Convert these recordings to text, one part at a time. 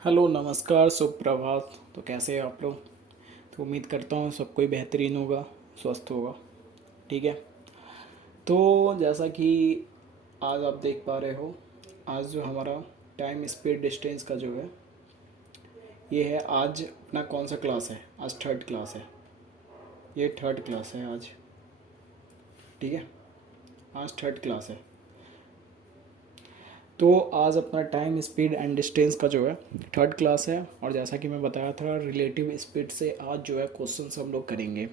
Hello, नमस्कार, सुप्रभात। तो कैसे हैं आप लोग? तो उम्मीद करता हूँ सब कोई बेहतरीन होगा, स्वस्थ होगा। ठीक है। तो जैसा कि आज आप देख पा रहे हो, आज जो हमारा टाइम स्पीड डिस्टेंस का जो है ये है। आज अपना कौन सा क्लास है? आज थर्ड क्लास है। ये थर्ड क्लास है आज। ठीक है, आज थर्ड क्लास है। तो आज अपना टाइम स्पीड एंड डिस्टेंस का जो है थर्ड क्लास है। और जैसा कि मैं बताया था, रिलेटिव स्पीड से आज जो है क्वेश्चंस हम लोग करेंगे।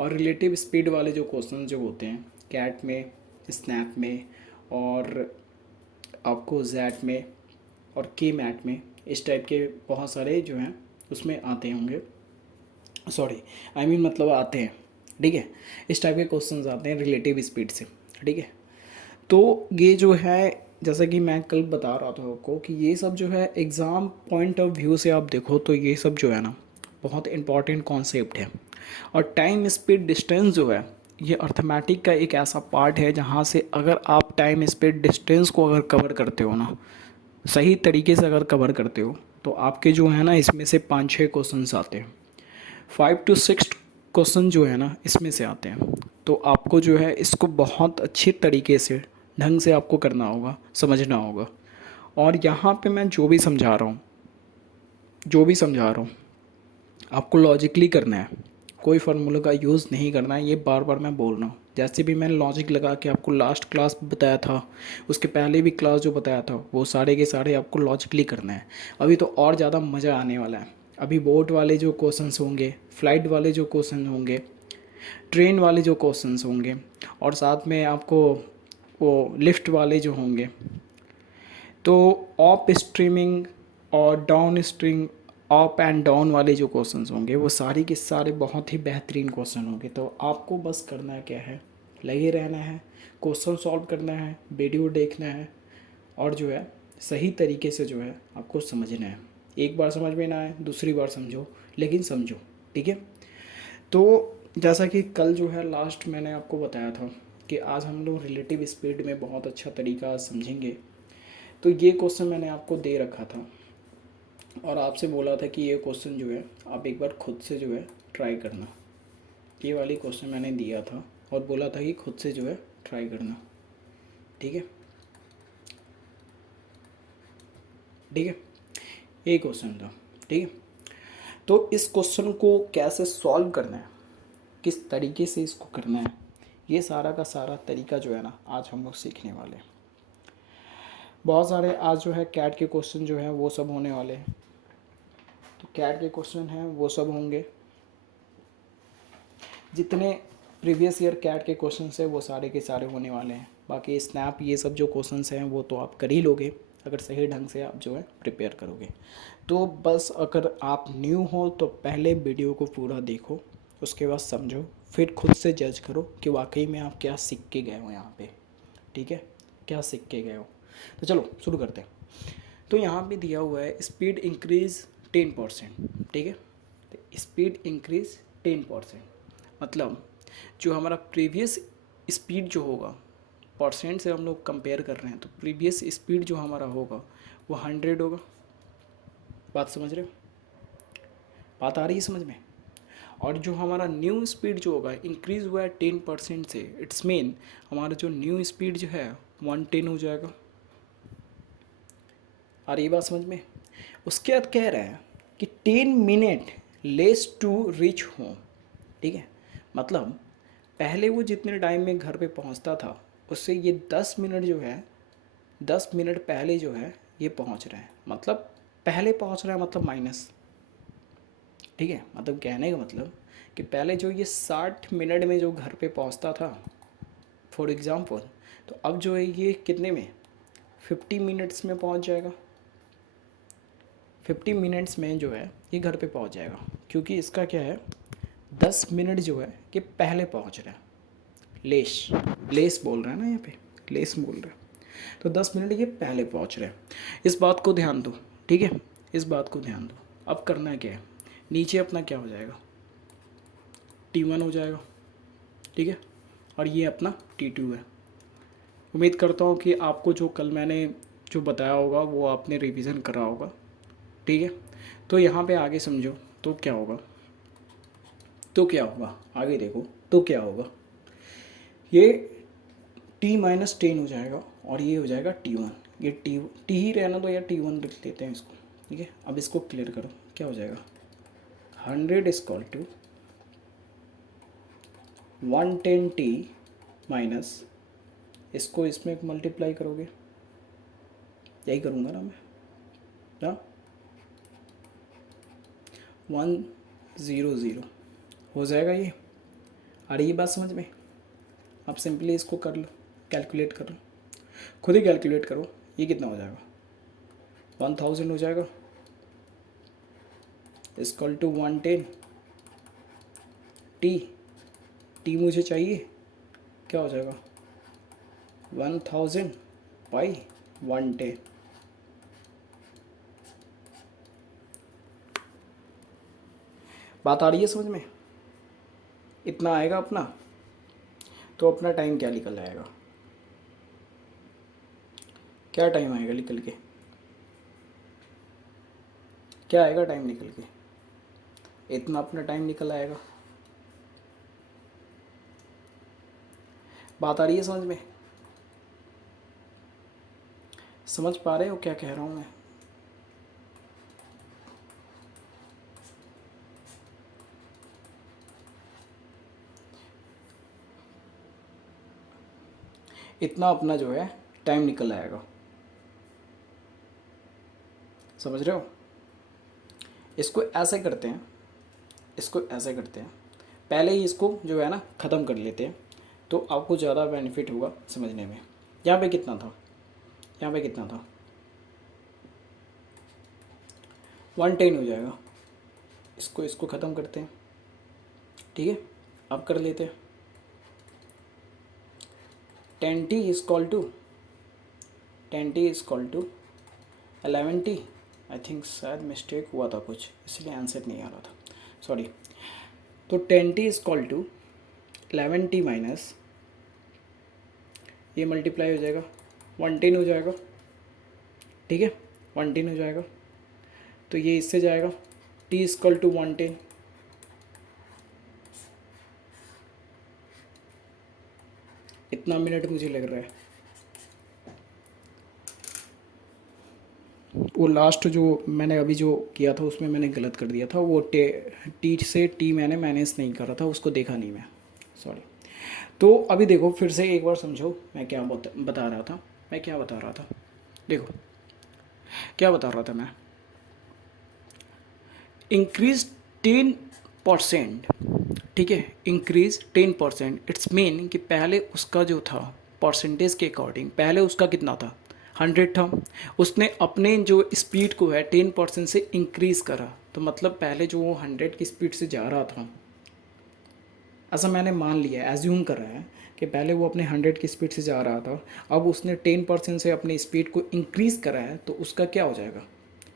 और रिलेटिव स्पीड वाले जो क्वेश्चन जो होते हैं कैट में, स्नैप में, और आपको जैट में और के मैट में, इस टाइप के बहुत सारे जो हैं उसमें आते होंगे। सॉरी, मतलब आते हैं। ठीक है, इस टाइप के क्वेश्चंस आते हैं रिलेटिव स्पीड से। ठीक है। तो ये जो है, जैसा कि मैं कल बता रहा था आपको कि ये सब जो है एग्ज़ाम पॉइंट ऑफ व्यू से आप देखो तो ये सब जो है ना बहुत इंपॉर्टेंट कॉन्सेप्ट है। और टाइम स्पीड डिस्टेंस जो है ये अर्थमेटिक का एक ऐसा पार्ट है जहाँ से अगर आप टाइम स्पीड डिस्टेंस को अगर कवर करते हो ना, सही तरीके से अगर कवर करते हो, तो आपके जो है ना इसमें से 5-6 क्वेश्चंस आते हैं। 5 to 6 क्वेश्चन जो है ना इसमें से आते हैं। तो आपको जो है इसको बहुत अच्छे तरीके से, ढंग से आपको करना होगा, समझना होगा। और यहाँ पे मैं जो भी समझा रहा हूँ आपको लॉजिकली करना है। कोई फार्मूला का यूज़ नहीं करना है, ये बार बार मैं बोल रहा हूँ। जैसे भी मैंने लॉजिक लगा के आपको लास्ट क्लास बताया था, उसके पहले भी क्लास जो बताया था, वो सारे के सारे आपको लॉजिकली करना है। अभी तो और ज़्यादा मज़ा आने वाला है। अभी बोट वाले जो क्वेश्चंस होंगे, फ्लाइट वाले जो क्वेश्चन होंगे, ट्रेन वाले जो क्वेश्चंस होंगे, और साथ में आपको वो लिफ्ट वाले जो होंगे, तो अप स्ट्रीमिंग और down stream, up and down वाले जो क्वेश्चंस होंगे वो सारे के सारे बहुत ही बेहतरीन क्वेश्चन होंगे। तो आपको बस करना क्या है, लगे रहना है, क्वेश्चन सॉल्व करना है, वीडियो देखना है, और जो है सही तरीके से जो है आपको समझना है। एक बार समझ में ना आए, दूसरी बार समझो, लेकिन समझो। ठीक है। तो जैसा कि कल जो है लास्ट मैंने आपको बताया था कि आज हम लोग रिलेटिव स्पीड में बहुत अच्छा तरीका समझेंगे। तो ये क्वेश्चन मैंने आपको दे रखा था और आपसे बोला था कि ये क्वेश्चन जो है आप एक बार खुद से जो है ट्राई करना। ये वाली क्वेश्चन मैंने दिया था और बोला था कि खुद से जो है ट्राई करना। ठीक है। ठीक है, ये क्वेश्चन था। ठीक है। तो इस क्वेश्चन को कैसे सॉल्व करना है, किस तरीके से इसको करना है, ये सारा का सारा तरीका जो है ना आज हम लोग सीखने वाले हैं। बहुत सारे आज जो है कैट के क्वेश्चन जो हैं वो सब होने वाले हैं। तो कैट के क्वेश्चन हैं वो सब होंगे। जितने प्रीवियस ईयर कैट के क्वेश्चन हैं वो सारे के सारे होने वाले हैं। बाकी स्नैप ये सब जो क्वेश्चन हैं वो तो आप कर ही लोगे अगर सही ढंग से आप जो है प्रिपेयर करोगे। तो बस अगर आप न्यू हो तो पहले वीडियो को पूरा देखो, उसके बाद समझो, फिर खुद से जज करो कि वाकई में आप क्या सीख के गए हो यहाँ पे। ठीक है, क्या सीख के गए हो। तो चलो शुरू करते हैं। तो यहाँ पे दिया हुआ है स्पीड इंक्रीज 10%। ठीक है, तो स्पीड इंक्रीज 10%, मतलब जो हमारा प्रीवियस स्पीड जो होगा, परसेंट से हम लोग कंपेयर कर रहे हैं, तो प्रीवियस स्पीड जो हमारा होगा वो 100 होगा। बात समझ रहे हो? बात आ रही है समझ में? और जो हमारा न्यू स्पीड जो होगा इंक्रीज़ हुआ है 10% से, इट्स मीन हमारा जो न्यू स्पीड जो है 110 हो जाएगा। और ये बात समझ में? उसके बाद कह रहा है कि 10 minute less to reach home. ठीक है, मतलब पहले वो जितने टाइम में घर पे पहुंचता था उससे ये 10 मिनट जो है, 10 मिनट पहले जो है ये पहुंच रहे हैं। मतलब पहले पहुंच रहा है मतलब माइनस। ठीक है, मतलब कहने का मतलब कि पहले जो ये 60 मिनट में जो घर पे पहुंचता था फॉर एग्ज़ाम्पल, तो अब जो है ये कितने में, 50 मिनट्स में पहुंच जाएगा। 50 मिनट्स में जो है ये घर पे पहुंच जाएगा, क्योंकि इसका क्या है, 10 मिनट जो है कि पहले पहुंच रहा है। लेस, लेस बोल रहा है ना यहाँ पे, लेस बोल रहा है। तो 10 मिनट ये पहले पहुंच रहे हैं। इस बात को ध्यान दो। ठीक है, इस बात को ध्यान दो। अब करना क्या है, नीचे अपना क्या हो जाएगा, T1 हो जाएगा। ठीक है, और ये अपना T2 है। उम्मीद करता हूँ कि आपको जो कल मैंने जो बताया होगा वो आपने रिवीजन करा होगा। ठीक है। तो यहाँ पे आगे समझो तो क्या होगा, तो क्या होगा आगे देखो तो क्या होगा, ये t-10 हो जाएगा और ये हो जाएगा t1। ये टी ही रहना दो या t1 लिख लेते हैं इसको, ठीक है। अब इसको क्लियर करो, क्या हो जाएगा 100 इक्वल टू 110t माइनस, इसको इसमें मल्टीप्लाई करोगे, यही करूँगा ना मैं ना, 100 हो जाएगा ये। आ रही है बात समझ में? आप सिंपली इसको कर लो, कैलकुलेट कर लो, खुद ही कैलकुलेट करो, ये कितना हो जाएगा 1000 हो जाएगा इक्वल टू 110 टी मुझे चाहिए, क्या हो जाएगा 1000 बाई 110। बात आ रही है समझ में? इतना आएगा अपना, तो अपना टाइम क्या निकल आएगा, क्या टाइम आएगा निकल के, क्या आएगा टाइम निकल के, इतना अपना टाइम निकल आएगा। बात आ रही है समझ में? समझ पा रहे हो क्या कह रहा हूँ मैं? इतना अपना जो है टाइम निकल आएगा, समझ रहे हो? इसको ऐसे करते हैं, इसको ऐसे करते हैं, पहले ही इसको जो है ना ख़त्म कर लेते हैं, तो आपको ज़्यादा बेनिफिट होगा समझने में। यहाँ पे कितना था, यहाँ पे कितना था 110 हो जाएगा, इसको ख़त्म करते हैं, ठीक है। अब कर लेते हैं 10t equal to 11t। I think शायद मिस्टेक हुआ था कुछ, इसलिए आंसर नहीं आ रहा था, सॉरी। तो 10t equal to 11t minus, ये मल्टीप्लाई हो जाएगा 110 हो जाएगा, ठीक है 110 हो जाएगा, तो ये इससे जाएगा t इक्वल टू 110, इतना मिनट मुझे लग रहा है। वो लास्ट जो मैंने अभी जो किया था उसमें मैंने गलत कर दिया था, वो टी से टी मैंने माइनस नहीं करा था, उसको देखा नहीं मैं, सॉरी। तो अभी देखो फिर से एक बार समझो मैं क्या बता रहा था, मैं क्या बता रहा था, देखो क्या बता रहा था मैं, इंक्रीज 10%, ठीक है, इंक्रीज 10%, इट्स मीन कि पहले उसका जो था परसेंटेज के अकॉर्डिंग, पहले उसका कितना था 100 था, उसने अपने जो स्पीड को है 10% से इंक्रीज़ करा, तो मतलब पहले जो वो 100 की स्पीड से जा रहा था, ऐसा मैंने मान लिया, एज्यूम कर रहा है कि पहले वो अपने 100 की स्पीड से जा रहा था, अब उसने 10% से अपनी स्पीड को इंक्रीज़ करा है, तो उसका क्या हो जाएगा,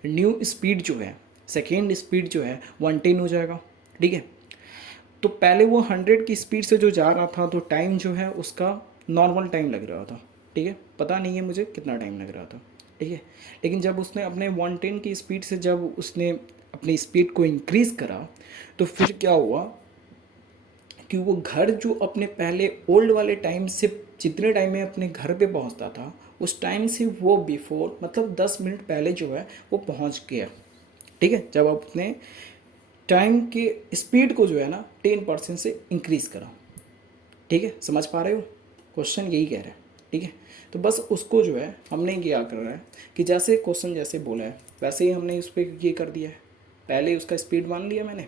न्यू स्पीड जो है, सेकेंड स्पीड जो है 110 हो जाएगा, ठीक है। तो पहले वो 100 की स्पीड से जो जा रहा था, तो टाइम जो है उसका नॉर्मल टाइम लग रहा था, ठीक है, पता नहीं है मुझे कितना टाइम लग रहा था, ठीक है। लेकिन जब उसने अपने 110 की स्पीड से जब उसने अपनी स्पीड को इंक्रीज़ करा, तो फिर क्या हुआ कि वो घर जो अपने पहले ओल्ड वाले टाइम से जितने टाइम में अपने घर पे पहुंचता था, उस टाइम से वो बिफोर मतलब 10 मिनट पहले जो है वो पहुंच गया, ठीक है। जब अपने टाइम के स्पीड को जो है ना 10% से इंक्रीज़ करा, ठीक है, समझ पा रहे हो? क्वेश्चन यही कह रहा है, ठीक है। तो बस उसको जो है हमने क्या कर रहा है कि जैसे क्वेश्चन जैसे बोला है वैसे ही हमने उस पर ये कर दिया है, पहले उसका स्पीड मान लिया मैंने,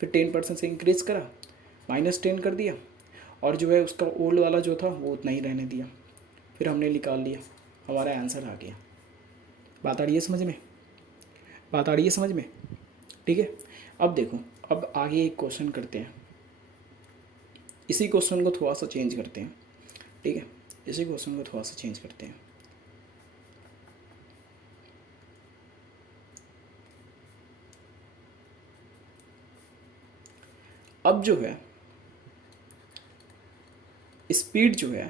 फिर 10% से इंक्रीज़ करा, -10 कर दिया, और जो है उसका ओल्ड वाला जो था वो उतना ही रहने दिया, फिर हमने निकाल लिया, हमारा आंसर आ गया। बात आ रही है समझ में? बात आ रही है समझ में? ठीक है। अब देखो, अब आगे एक क्वेश्चन करते हैं, इसी क्वेश्चन को थोड़ा सा चेंज करते हैं, ठीक है, इसी क्वेश्चन को थोड़ा सा चेंज करते हैं। अब जो है स्पीड जो है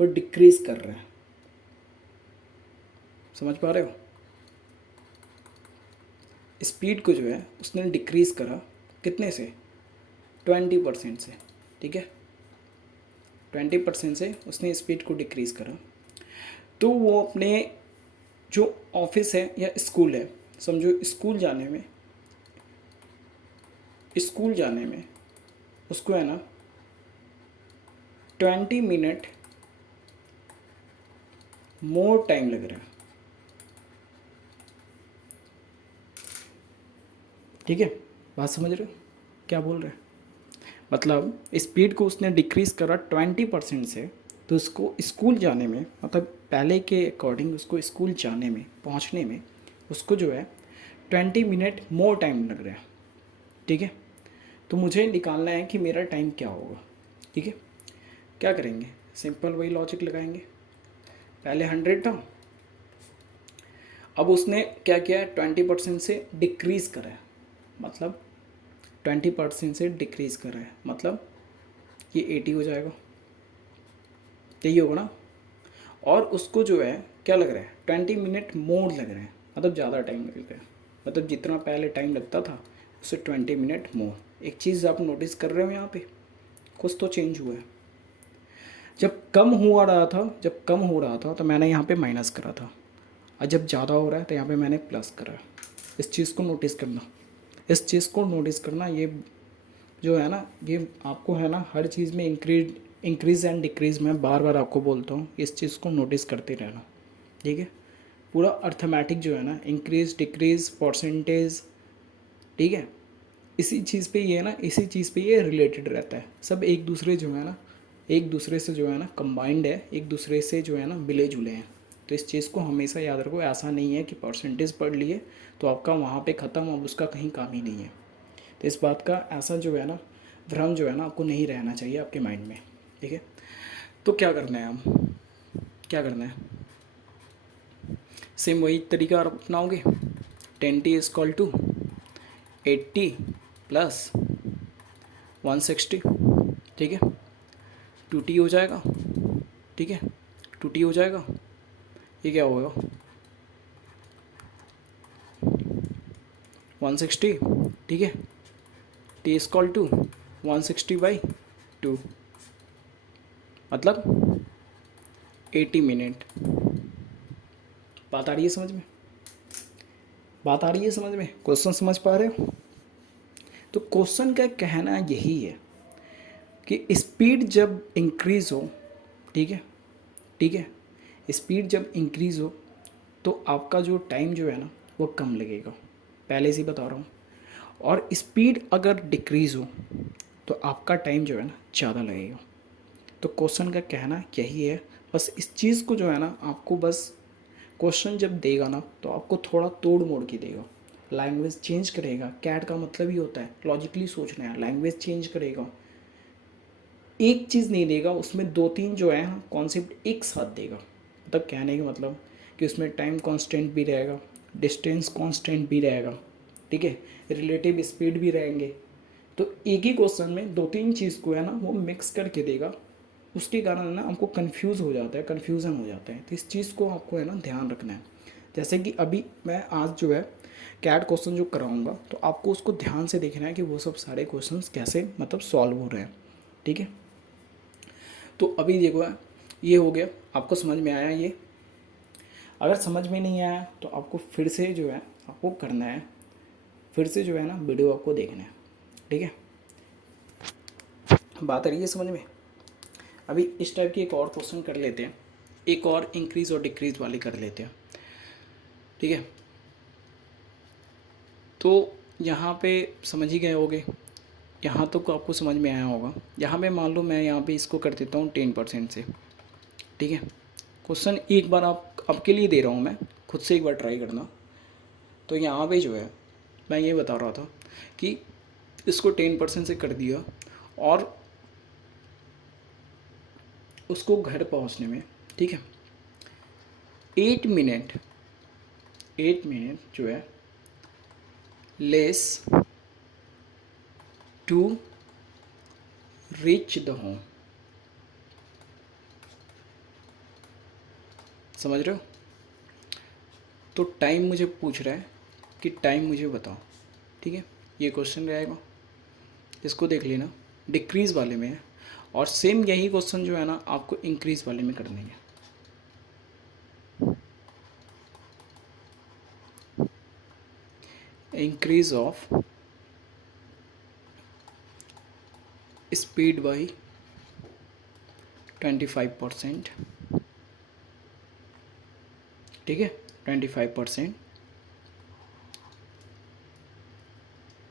वो डिक्रीज कर रहा है, समझ पा रहे हो? स्पीड को जो है उसने डिक्रीज़ करा, कितने से, 20% से, ठीक है, 20% से उसने स्पीड को डिक्रीज़ करा। तो वो अपने जो ऑफिस है या स्कूल है, समझो स्कूल जाने में उसको है ना 20 मिनट मोर टाइम लग रहा है, ठीक है, बात समझ रहे हो क्या बोल रहे हैं? मतलब स्पीड को उसने डिक्रीज़ करा 20% से, तो उसको स्कूल जाने में, मतलब पहले के अकॉर्डिंग उसको स्कूल जाने में, पहुंचने में उसको जो है 20 मिनट मोर टाइम लग रहा है, ठीक है। तो मुझे निकालना है कि मेरा टाइम क्या होगा, ठीक है। क्या करेंगे, सिंपल वही लॉजिक लगाएंगे। पहले 100 था, अब उसने क्या किया है, 20% से डिक्रीज़ करा है, मतलब 20% से डिक्रीज़ करा है, मतलब ये 80 हो जाएगा, यही होगा ना। और उसको जो है क्या लग रहा है, 20 मिनट मोर लग रहा है, मतलब ज़्यादा टाइम लग रहा है, मतलब जितना पहले टाइम लगता था उससे 20 मिनट मोर। एक चीज़ आप नोटिस कर रहे हो यहाँ पे, कुछ तो चेंज हुआ है। जब कम हो रहा था तो मैंने यहाँ पे माइनस करा था, और जब ज़्यादा हो रहा है तो यहाँ पे मैंने प्लस करा है। इस चीज़ को नोटिस करना, ये जो है ना, ये आपको है ना हर चीज़ में इंक्रीज़ एंड डिक्रीज़ मैं बार बार आपको बोलता हूँ, इस चीज़ को नोटिस करते रहना, ठीक है। पूरा अर्थमेटिक जो है ना, इंक्रीज़ डिक्रीज़ परसेंटेज, ठीक है, इसी चीज़ पे ये है ना, इसी चीज़ पे ये रिलेटेड रहता है। सब एक दूसरे जो है ना, एक दूसरे से जो है ना कंबाइंड है, एक दूसरे से जो है ना मिले जुले हैं। तो इस चीज़ को हमेशा याद रखो, ऐसा नहीं है कि परसेंटेज पढ़ लिए तो आपका वहाँ पे ख़त्म, अब उसका कहीं काम ही नहीं है। तो इस बात का ऐसा जो है ना भ्रम जो है ना आपको नहीं रहना चाहिए आपके माइंड में, ठीक है। तो क्या करना है, हम क्या करना है, सेम वही तरीका आप अपनाओगे। 10t = 80 प्लस 160, ठीक है, 2t हो जाएगा, ठीक है, 2t हो जाएगा। ये क्या होगा, 160, ठीक है, t = 160/2, मतलब 80 मिनट। बात आ रही है समझ में, क्वेश्चन समझ पा रहे हो? तो क्वेश्चन का कहना यही है कि स्पीड जब इंक्रीज़ हो, ठीक है, ठीक है, स्पीड जब इंक्रीज़ हो तो आपका जो टाइम जो है ना वो कम लगेगा, पहले से ही बता रहा हूँ। और स्पीड अगर डिक्रीज़ हो तो आपका टाइम जो है ना ज़्यादा लगेगा। तो क्वेश्चन का कहना यही है, बस इस चीज़ को जो है ना आपको, बस क्वेश्चन जब देगा ना तो आपको थोड़ा तोड़ मोड़ के देगा, लैंग्वेज चेंज करेगा। कैट का मतलब ही होता है लॉजिकली सोचना है, लैंग्वेज चेंज करेगा, एक चीज़ नहीं देगा, उसमें दो तीन जो है कॉन्सेप्ट एक साथ देगा। मतलब कहने का मतलब कि उसमें टाइम कांस्टेंट भी रहेगा, डिस्टेंस कांस्टेंट भी रहेगा, ठीक है, रिलेटिव स्पीड भी रहेंगे। तो एक ही क्वेश्चन में दो तीन चीज़ को है ना वो मिक्स करके देगा, उसके कारण ना हमको कन्फ्यूज़न हो जाता है। तो इस चीज़ को आपको है ना ध्यान रखना है। जैसे कि अभी मैं आज जो है कैट क्वेश्चन जो कराऊंगा तो आपको उसको ध्यान से देखना है कि वो सब सारे क्वेश्चंस कैसे मतलब सॉल्व हो रहे हैं, ठीक है। तो अभी देखो ये हो गया, आपको समझ में आया ये? अगर समझ में नहीं आया तो आपको फिर से जो है आपको करना है, फिर से जो है ना वीडियो आपको देखना है, ठीक है। बात आ रही है समझ में? अभी इस टाइप की एक और क्वेश्चन कर लेते हैं, एक और इंक्रीज़ और डिक्रीज़ वाली कर लेते हैं, ठीक है। तो यहाँ पे समझ ही गए होगे, यहाँ तक आपको समझ में आया होगा। यहाँ पे मान लो मैं यहाँ पे इसको कर देता हूँ 10% से, ठीक है। क्वेश्चन एक बार आपके लिए दे रहा हूँ मैं, खुद से एक बार ट्राई करना। तो यहाँ पे जो है मैं ये बता रहा था कि इसको 10% से कर दिया, और उसको घर पहुँचने में, ठीक है, 8 मिनट जो है less to reach the home. समझ रहे हो? तो टाइम मुझे पूछ रहा है कि टाइम मुझे बताओ। ठीक है, ये क्वेश्चन रहेगा, इसको देख लेना, डिक्रीज़ वाले में है। और सेम यही क्वेश्चन जो है ना आपको इंक्रीज़ वाले में करने हैं। Increase of speed by 25%। ठीक है, 25%।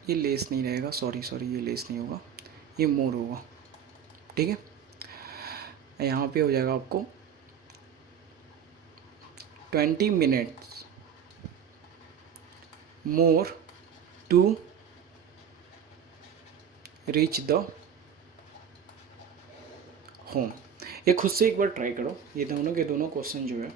ये लेस नहीं रहेगा, सॉरी ये लेस नहीं होगा, ये मोर होगा। ठीक है, यहाँ पे हो जाएगा आपको 20 minutes more to reach the home. ये खुद से एक बार ट्राई करो, ये दोनों के दोनों क्वेश्चन जो है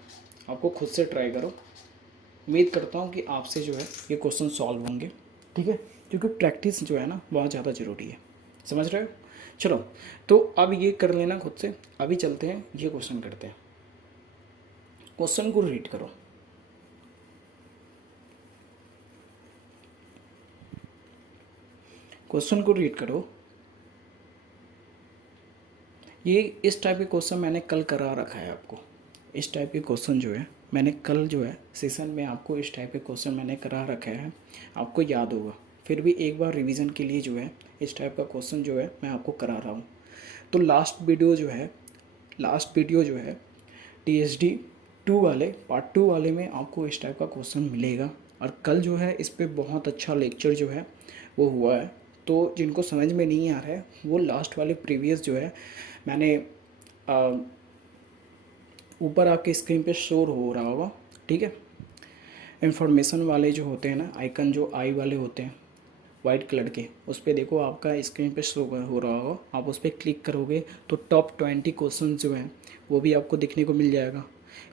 आपको खुद से ट्राई करो। उम्मीद करता हूँ कि आपसे जो है ये क्वेश्चन सॉल्व होंगे। ठीक है, क्योंकि प्रैक्टिस जो है ना बहुत ज़्यादा ज़रूरी है, समझ रहे हो। चलो, तो अब ये कर लेना खुद से। अभी चलते हैं, ये क्वेश्चन करते हैं। क्वेश्चन को रीड करो। क्वेश्चन को रीड करो। ये इस टाइप के क्वेश्चन मैंने कल करा रखा है आपको। इस टाइप के क्वेश्चन जो है मैंने कल जो है सेशन में आपको इस टाइप के क्वेश्चन मैंने करा रखा है, आपको याद होगा। फिर भी एक बार रिवीजन के लिए जो है इस टाइप का क्वेश्चन जो है मैं आपको करा रहा हूँ। तो लास्ट वीडियो जो है TSD 2 वाले पार्ट 2 वाले में आपको इस टाइप का क्वेश्चन मिलेगा। और कल जो है इस पर बहुत अच्छा लेक्चर जो है वो हुआ है। तो जिनको समझ में नहीं आ रहा है वो लास्ट वाले प्रीवियस जो है मैंने ऊपर आपके स्क्रीन पे शो हो रहा होगा। ठीक है, इन्फॉर्मेशन वाले जो होते हैं ना आइकन, जो आई वाले होते हैं वाइट कलर के, उस पर देखो आपका स्क्रीन पे शो हो रहा होगा। आप उस पर क्लिक करोगे तो टॉप 20 क्वेश्चन जो हैं वो भी आपको देखने को मिल जाएगा।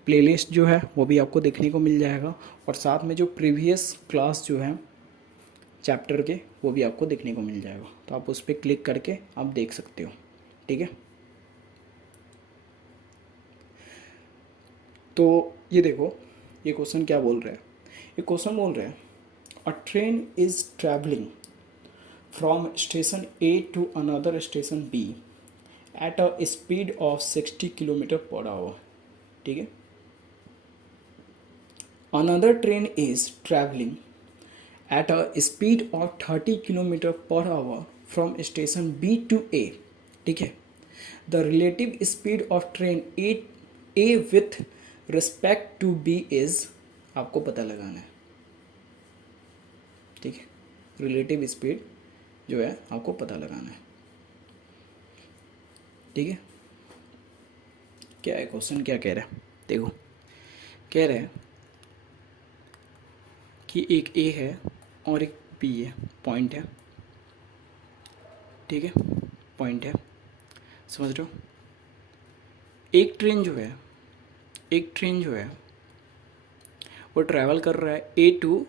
प्लेलिस्ट जो है वो भी आपको देखने को मिल जाएगा। और साथ में जो प्रीवियस क्लास जो है चैप्टर के वो भी आपको देखने को मिल जाएगा। तो आप उस पर क्लिक करके आप देख सकते हो। ठीक है, तो ये देखो ये क्वेश्चन क्या बोल रहा है। ये क्वेश्चन बोल रहा है अ train is travelling from station A to another station B at a speed of 60 km/h. ठीक है, another train is traveling at a speed of 30 km/h from station B to A. ठीक है, the relative speed of train A with respect to B is, आपको पता लगाना है। ठीक है, रिलेटिव स्पीड जो है आपको पता लगाना है। ठीक है, क्या है क्वेश्चन, क्या कह रहा है देखो। कह रहा है कि एक A है और एक B है, पॉइंट है। ठीक है, पॉइंट है, समझ रहे हो। एक ट्रेन जो है वो ट्रैवल कर रहा है A to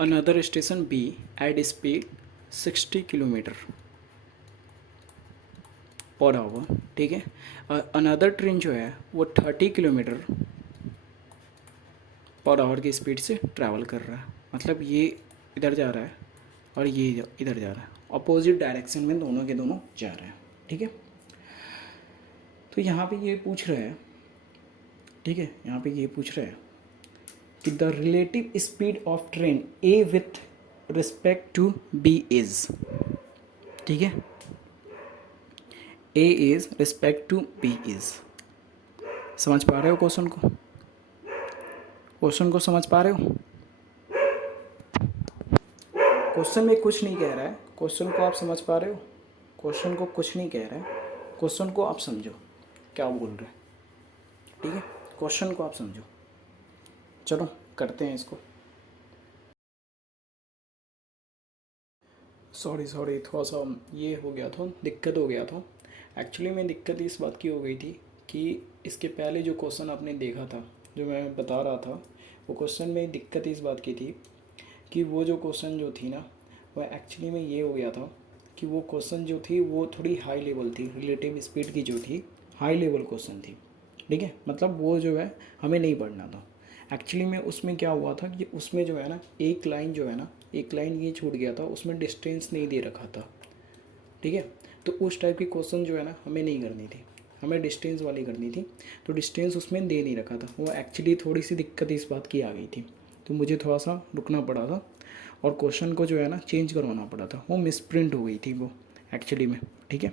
another station B at speed 60 km/h। ठीक है, अनदर ट्रेन जो है वो 30 km/h की स्पीड से ट्रैवल कर रहा है। मतलब ये इधर जा रहा है और ये इधर जा रहा है, अपोजिट डायरेक्शन में दोनों के दोनों जा रहे हैं। ठीक है, तो यहाँ पे ये पूछ रहा है, ठीक है, यहाँ पे ये पूछ रहा है कि the relative speed of train A with respect to B is. ठीक है, A is respect to B is. समझ पा रहे हो क्वेश्चन को? क्वेश्चन को समझ पा रहे हो? क्वेश्चन में कुछ नहीं कह रहा है, क्वेश्चन को आप समझ पा रहे हो? क्वेश्चन को कुछ नहीं कह रहा है, क्वेश्चन को आप समझो क्या बोल रहे हैं। ठीक है, क्वेश्चन को आप समझो। चलो करते हैं इसको। सॉरी थोड़ा सा ये हो गया था, दिक्कत हो गया था। एक्चुअली में दिक्कत इस बात की हो गई थी कि इसके पहले जो क्वेश्चन आपने देखा था, जो मैं बता रहा था, वो क्वेश्चन में दिक्कत इस बात की थी कि वो जो क्वेश्चन जो थी ना वह एक्चुअली में ये हो गया था कि वो क्वेश्चन जो थी वो थोड़ी हाई लेवल थी, रिलेटिव स्पीड की जो थी हाई लेवल क्वेश्चन थी। ठीक है, मतलब वो जो है हमें नहीं पढ़ना था। एक्चुअली में उसमें क्या हुआ था कि उसमें जो है ना एक लाइन जो है ना, एक लाइन ये छूट गया था, उसमें डिस्टेंस नहीं दे रखा था, ठीक है। तो उस टाइप की क्वेश्चन जो है ना हमें नहीं करनी थी, हमें डिस्टेंस वाली करनी थी। तो डिस्टेंस उसमें दे नहीं रखा था, वो एक्चुअली थोड़ी सी दिक्कत इस बात की आ गई थी, तो मुझे थोड़ा सा रुकना पड़ा था और क्वेश्चन को जो है ना चेंज करवाना पड़ा था, वो मिसप्रिंट हो गई थी वो एक्चुअली में, ठीक है।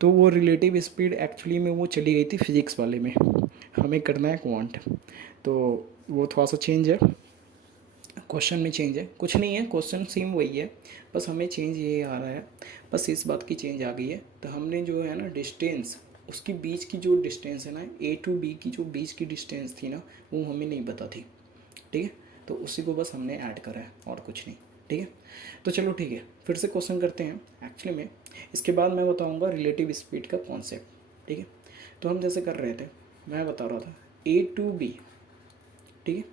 तो वो रिलेटिव स्पीड एक्चुअली में वो चली गई थी फिजिक्स वाले में, हमें करना है क्वांट, तो वो थोड़ा सा चेंज है, क्वेश्चन में चेंज है, कुछ नहीं है, क्वेश्चन सेम वही है, बस हमें चेंज ये आ रहा है, बस इस बात की चेंज आ गई है। तो हमने जो है ना डिस्टेंस, उसकी बीच की जो डिस्टेंस है ना, ए टू बी की जो बीच की डिस्टेंस थी ना, वो हमें नहीं पता थी, ठीक है। तो उसी को बस हमने ऐड करा है और कुछ नहीं, ठीक है। तो चलो ठीक है, फिर से क्वेश्चन करते हैं एक्चुअली में। इसके बाद मैं बताऊँगा रिलेटिव स्पीड का कॉन्सेप्ट, ठीक है। तो हम जैसे कर रहे थे, मैं बता रहा था ए टू बी, ठीक है।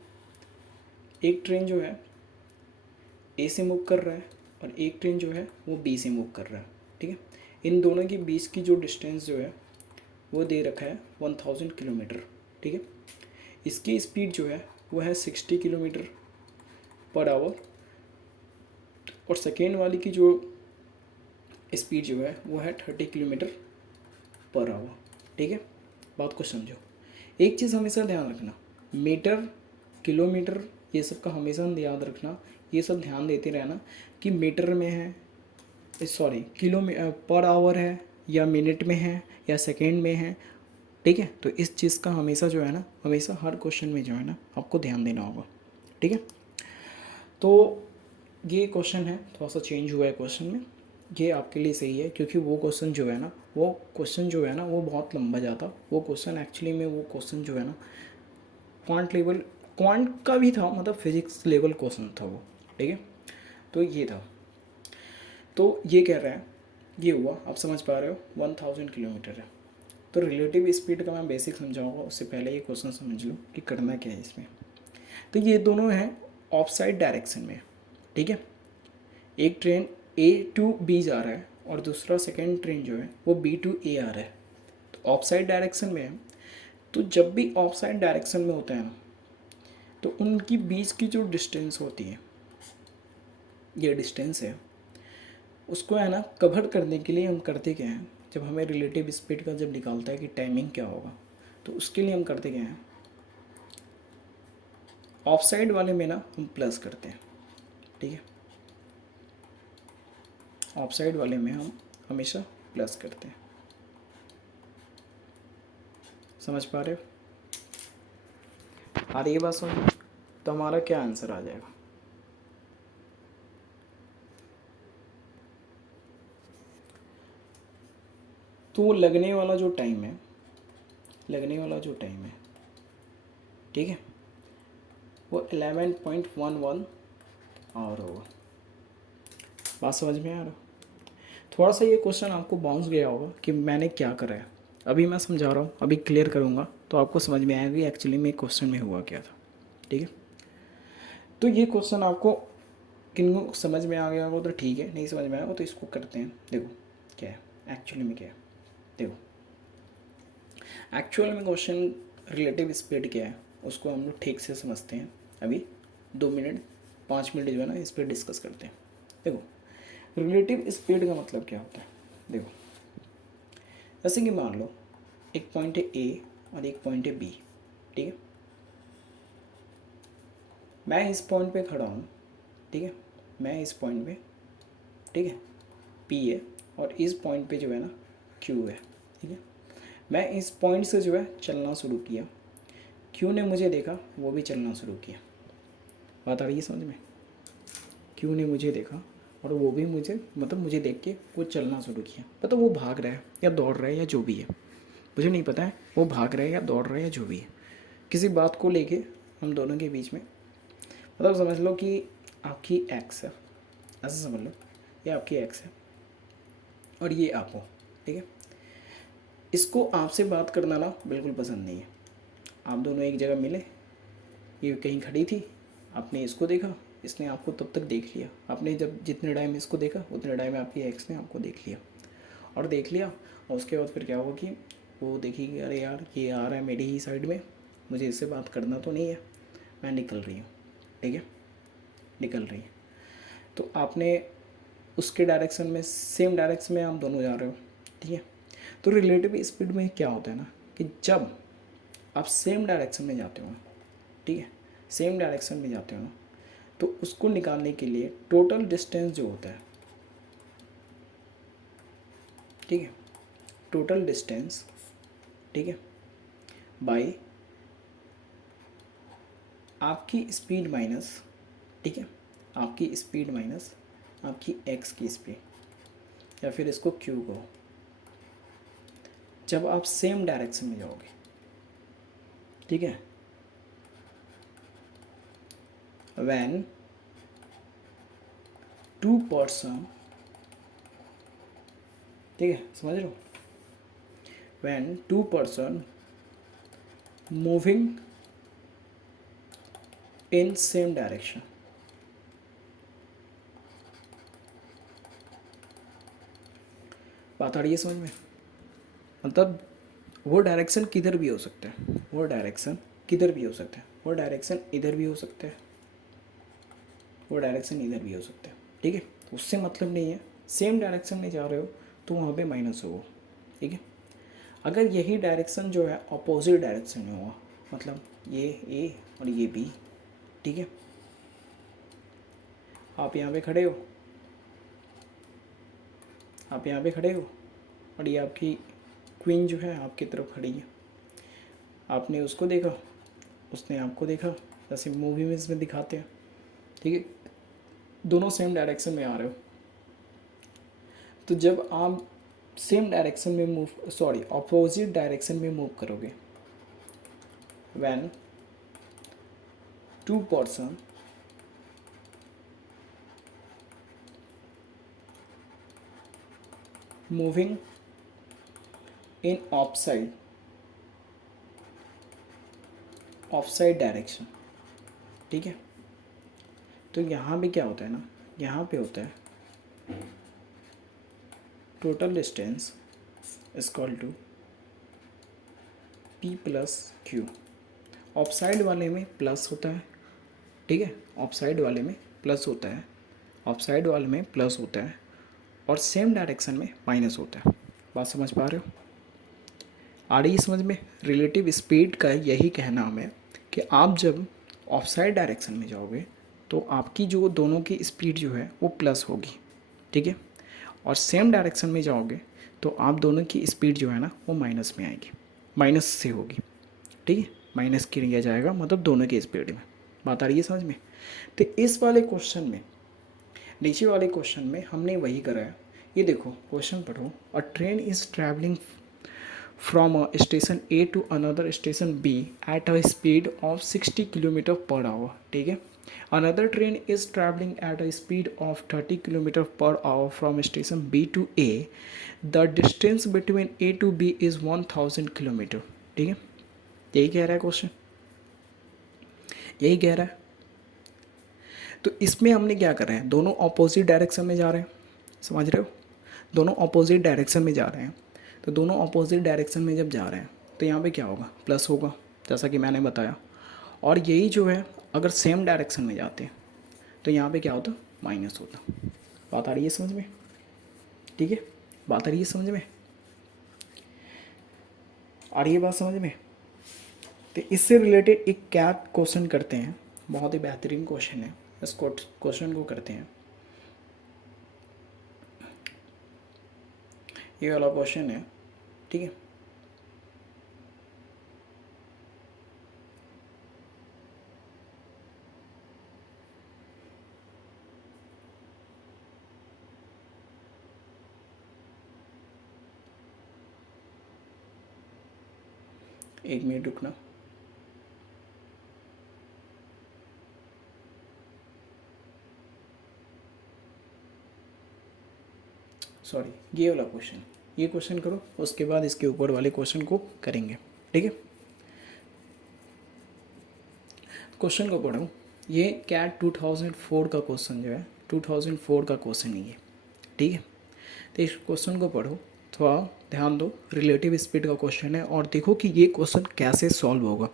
एक ट्रेन जो है ए से मूव कर रहा है और एक ट्रेन जो है वो बी से मूव कर रहा है, ठीक है। इन दोनों के बीच की जो डिस्टेंस जो है वो दे रखा है 1000 किलोमीटर, ठीक है। इसकी स्पीड जो है वो है 60 किलोमीटर पर आवर, और सेकेंड वाली की जो स्पीड जो है वो है 30 किलोमीटर पर आवर, ठीक है। बात को समझो, एक चीज़ हमेशा ध्यान रखना, मीटर किलोमीटर ये सब का हमेशा याद रखना, ये सब ध्यान देते रहना कि मीटर में है, सॉरी पर आवर है या मिनट में है या सेकेंड में है, ठीक है। तो इस चीज़ का हमेशा जो है ना, हमेशा हर क्वेश्चन में जो है ना आपको ध्यान देना होगा, ठीक है। तो ये क्वेश्चन है, थोड़ा सा चेंज हुआ है क्वेश्चन में, ये आपके लिए सही है, क्योंकि वो क्वेश्चन जो है ना, वो बहुत लंबा जाता, वो क्वेश्चन एक्चुअली में, वो क्वेश्चन जो है ना क्वांट का भी था, मतलब फिजिक्स लेवल क्वेश्चन था वो, ठीक है। तो ये था, तो ये कह रहा है, ये हुआ, आप समझ पा रहे हो, 1000 किलोमीटर है। तो रिलेटिव स्पीड का मैं बेसिक समझाऊंगा, उससे पहले ये क्वेश्चन समझ लो कि करना क्या है इसमें। तो ये दोनों हैं ऑफ साइड डायरेक्शन में, ठीक है। एक ट्रेन ए टू बी जा रहा है और दूसरा सेकेंड ट्रेन जो है वो बी टू ए आ रहा है, तो ऑफ साइड डायरेक्शन में है। तो जब भी ऑफ साइड डायरेक्शन में होता है ना, तो उनकी बीच की जो डिस्टेंस होती है, ये डिस्टेंस है, उसको है ना कवर करने के लिए हम करते क्या हैं, जब हमें रिलेटिव स्पीड का जब निकालता है कि टाइमिंग क्या होगा, तो उसके लिए हम करते क्या हैं, ऑफ साइड वाले में ना हम प्लस करते हैं, ठीक है। ऑफ साइड वाले में हम हमेशा प्लस करते हैं, समझ पा रहे हो। आ रही है बात समझ में? तो हमारा क्या आंसर आ जाएगा, तो वो लगने वाला जो टाइम है, ठीक है, वो 11.11 आवर होगा। बात समझ में आ रहा? थोड़ा सा ये क्वेश्चन आपको बाउंस गया होगा कि मैंने क्या करा है, अभी मैं समझा रहा हूँ, अभी क्लियर करूँगा तो आपको समझ में आएगा कि एक्चुअली में क्वेश्चन में हुआ क्या था, ठीक है। तो ये क्वेश्चन आपको किन को समझ में आ गया होगा तो ठीक है, नहीं समझ में आएगा तो इसको करते हैं। देखो क्या है एक्चुअली में, क्या है, देखो एक्चुअल में क्वेश्चन रिलेटिव स्पीड क्या है उसको हम लोग ठीक से समझते हैं। अभी 2 मिनट 5 मिनट जो है ना इस पर डिस्कस करते हैं। देखो रिलेटिव स्पीड का मतलब क्या होता है, देखो जैसे कि मान लो एक पॉइंट है ए और एक पॉइंट है बी, ठीक है। मैं इस पॉइंट पे खड़ा हूँ, ठीक है, मैं इस पॉइंट पे, ठीक है, पी है, और इस पॉइंट पे जो है ना क्यू है, ठीक है। मैं इस पॉइंट से जो है चलना शुरू किया, क्यू ने मुझे देखा, वो भी चलना शुरू किया। बात आ रही है समझ में? क्यू ने मुझे देखा और वो भी मुझे, मतलब मुझे देख के वो चलना शुरू किया, पता वो भाग रहा है या दौड़ रहा है या जो भी है, मुझे नहीं पता है वो भाग रहा है या दौड़ रहा है या जो भी है। किसी बात को लेके हम दोनों के बीच में, मतलब समझ लो कि आपकी एक्स है, ऐसा समझ लो ये आपकी एक्स है और ये आप हो, ठीक है। इसको आपसे बात करना ना बिल्कुल पसंद नहीं है। आप दोनों एक जगह मिले, ये कहीं खड़ी थी, आपने इसको देखा, इसने आपको तब तक देख लिया, आपने जब जितने टाइम इसको देखा उतने टाइम में आपकी एक्स ने आपको देख लिया, और देख लिया, और उसके बाद फिर क्या होगा कि वो देखेगी अरे यार ये आ रहा है मेरी ही साइड में, मुझे इससे बात करना तो नहीं है, मैं निकल रही हूँ, ठीक है, निकल रही है। तो आपने उसके डायरेक्शन में, सेम डायरेक्शन में आप दोनों जा रहे हो, ठीक है। तो रिलेटिव स्पीड में क्या होता है ना कि जब आप सेम डायरेक्शन में जाते हो ना, ठीक है, सेम डायरेक्शन में जाते हो ना, तो उसको निकालने के लिए टोटल डिस्टेंस जो होता है, ठीक है, टोटल डिस्टेंस, ठीक है, बाई आपकी स्पीड माइनस, ठीक है, आपकी स्पीड माइनस आपकी एक्स की स्पीड, या फिर इसको क्यू कहो, जब आप सेम डायरेक्शन में जाओगे, ठीक है, व्हेन टू पर्सन, ठीक है, समझ रहे हो, when two person moving in same direction, बात आ रही है समझ में? मतलब वो डायरेक्शन किधर भी हो सकता है, वो डायरेक्शन किधर भी हो सकता है, वो डायरेक्शन इधर भी हो सकता है, वो डायरेक्शन इधर भी हो सकता है, ठीक है। उससे मतलब नहीं है, सेम डायरेक्शन में जा रहे हो तो वहाँ पे माइनस होगा, ठीक है। अगर यही डायरेक्शन जो है अपोजिट डायरेक्शन में हुआ, मतलब ये ए और ये बी, ठीक है, आप यहाँ पे खड़े हो, आप यहाँ पे खड़े हो और ये आपकी क्वीन जो है आपकी तरफ खड़ी है, आपने उसको देखा, उसने आपको देखा, जैसे मूवी में इसमें दिखाते हैं, ठीक है, दोनों सेम डायरेक्शन में आ रहे हो। तो जब आप सेम डायरेक्शन में मूव, सॉरी अपोजिट डायरेक्शन में मूव करोगे, when two person moving in offside direction, ठीक है। तो यहाँ भी क्या होता है ना, यहाँ पे होता है total distance equal to P plus Q. Offside वाले में प्लस होता है, ठीक है, ऑफसाइड वाले में प्लस होता है, ऑफसाइड वाले में प्लस होता है, और सेम डायरेक्शन में माइनस होता है। बात समझ पा रहे हो? आ रही है समझ में? रिलेटिव स्पीड का यही कहना है कि आप जब ऑफसाइड डायरेक्शन में जाओगे तो आपकी जो दोनों की स्पीड जो है वो प्लस होगी, ठीक है, और सेम डायरेक्शन में जाओगे तो आप दोनों की स्पीड जो है ना वो माइनस में आएगी, माइनस से होगी, ठीक है, माइनस किया जाएगा, मतलब दोनों की स्पीड में। बात आ रही है समझ में? तो इस वाले क्वेश्चन में, नीचे वाले क्वेश्चन में हमने वही करा है। ये देखो क्वेश्चन पढ़ो, अ train is travelling from a station A to another station B at a speed of 60 km per hour, ठीक है। Another train is traveling at a speed of 30 km per hour from station B to A. The distance between A to B is 1000 km, ठीक है। यही कह रहा है question, यही कह रहा है। तो इसमें हमने क्या कर रहे हैं, दोनों ऑपोजिट डायरेक्शन में जा रहे हैं, समझ रहे हो, दोनों ऑपोजिट डायरेक्शन में जा रहे हैं। तो दोनों ऑपोजिट डायरेक्शन में जब जा रहे हैं तो यहाँ पे क्या होगा, प्लस होगा, जैसा कि मैंने बताया। और यही जो है अगर सेम डायरेक्शन में जाते हैं तो यहाँ पे क्या होता, माइनस होता। बात आ रही है समझ में? ठीक है, बात आ रही है समझ में? आ रही है बात समझ में? तो इससे रिलेटेड एक क्या क्वेश्चन करते हैं, बहुत ही बेहतरीन क्वेश्चन है, इस क्वेश्चन को करते हैं। ये वाला क्वेश्चन है, ठीक है। एक मिनट रुकना। सॉरी, ये वाला क्वेश्चन, ये क्वेश्चन करो, उसके बाद इसके ऊपर वाले क्वेश्चन को करेंगे, ठीक है। क्वेश्चन को पढ़ो, ये कैट 2004 का क्वेश्चन जो है, 2004 का क्वेश्चन है ये, ठीक है। तो इस क्वेश्चन को पढ़ो, थोड़ा ध्यान दो, रिलेटिव स्पीड का क्वेश्चन है, और देखो कि ये क्वेश्चन कैसे सॉल्व होगा।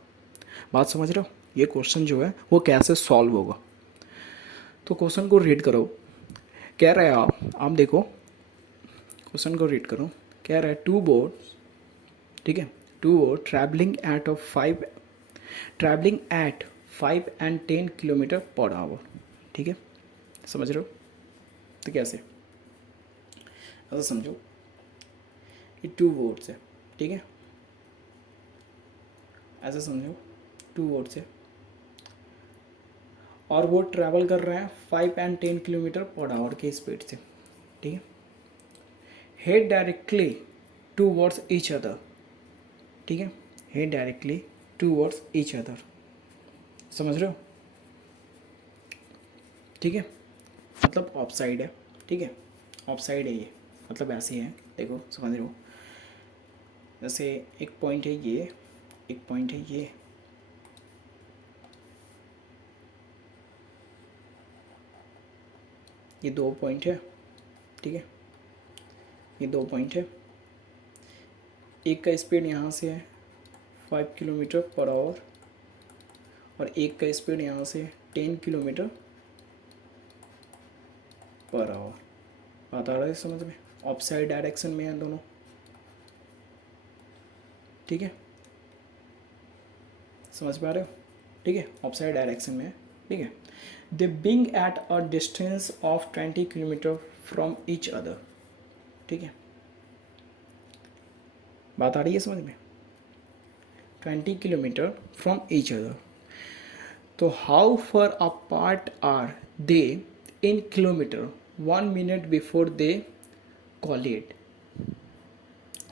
बात समझ रहे हो? ये क्वेश्चन जो है वो कैसे सॉल्व होगा। तो क्वेश्चन को रीड करो। कह रहा है आप देखो क्वेश्चन को रीड करो। कह रहा है टू बोर्ड, ठीक है, two board travelling at 5 and 10 kilometre per hour, ठीक है, समझ रहे हो। तो कैसे, ऐसा समझो ये टू बोर्ड्स है, ठीक है, ऐसा समझो टू बोर्ड्स है और वो ट्रैवल कर रहे हैं 5 and 10 किलोमीटर पर आवर के स्पीड से, ठीक है, head directly towards each other, ठीक है, head directly towards each other, समझ रहे हो, ठीक है, मतलब ऑफ साइड है, ठीक है, ऑफ साइड है ये, मतलब ऐसे है, देखो समझ रहे हो, जैसे एक पॉइंट है ये, एक पॉइंट है ये दो पॉइंट है, ठीक है, ये दो पॉइंट है, एक का स्पीड यहाँ से है 5 किलोमीटर पर आवर और एक का स्पीड यहाँ से 10 किलोमीटर पर आवर। बात आ रहा है समझ में, ऑफ साइड डायरेक्शन में है दोनों, ठीक है, समझ पा रहे हो, ठीक है, ऑफ साइड डायरेक्शन में है, ठीक है, they being at a distance of 20 kilometer from each other, ठीक है, बात आ रही है समझ में, 20 किलोमीटर फ्रॉम ईच अदर। तो how far apart are they in kilometer 1 minute before they collide.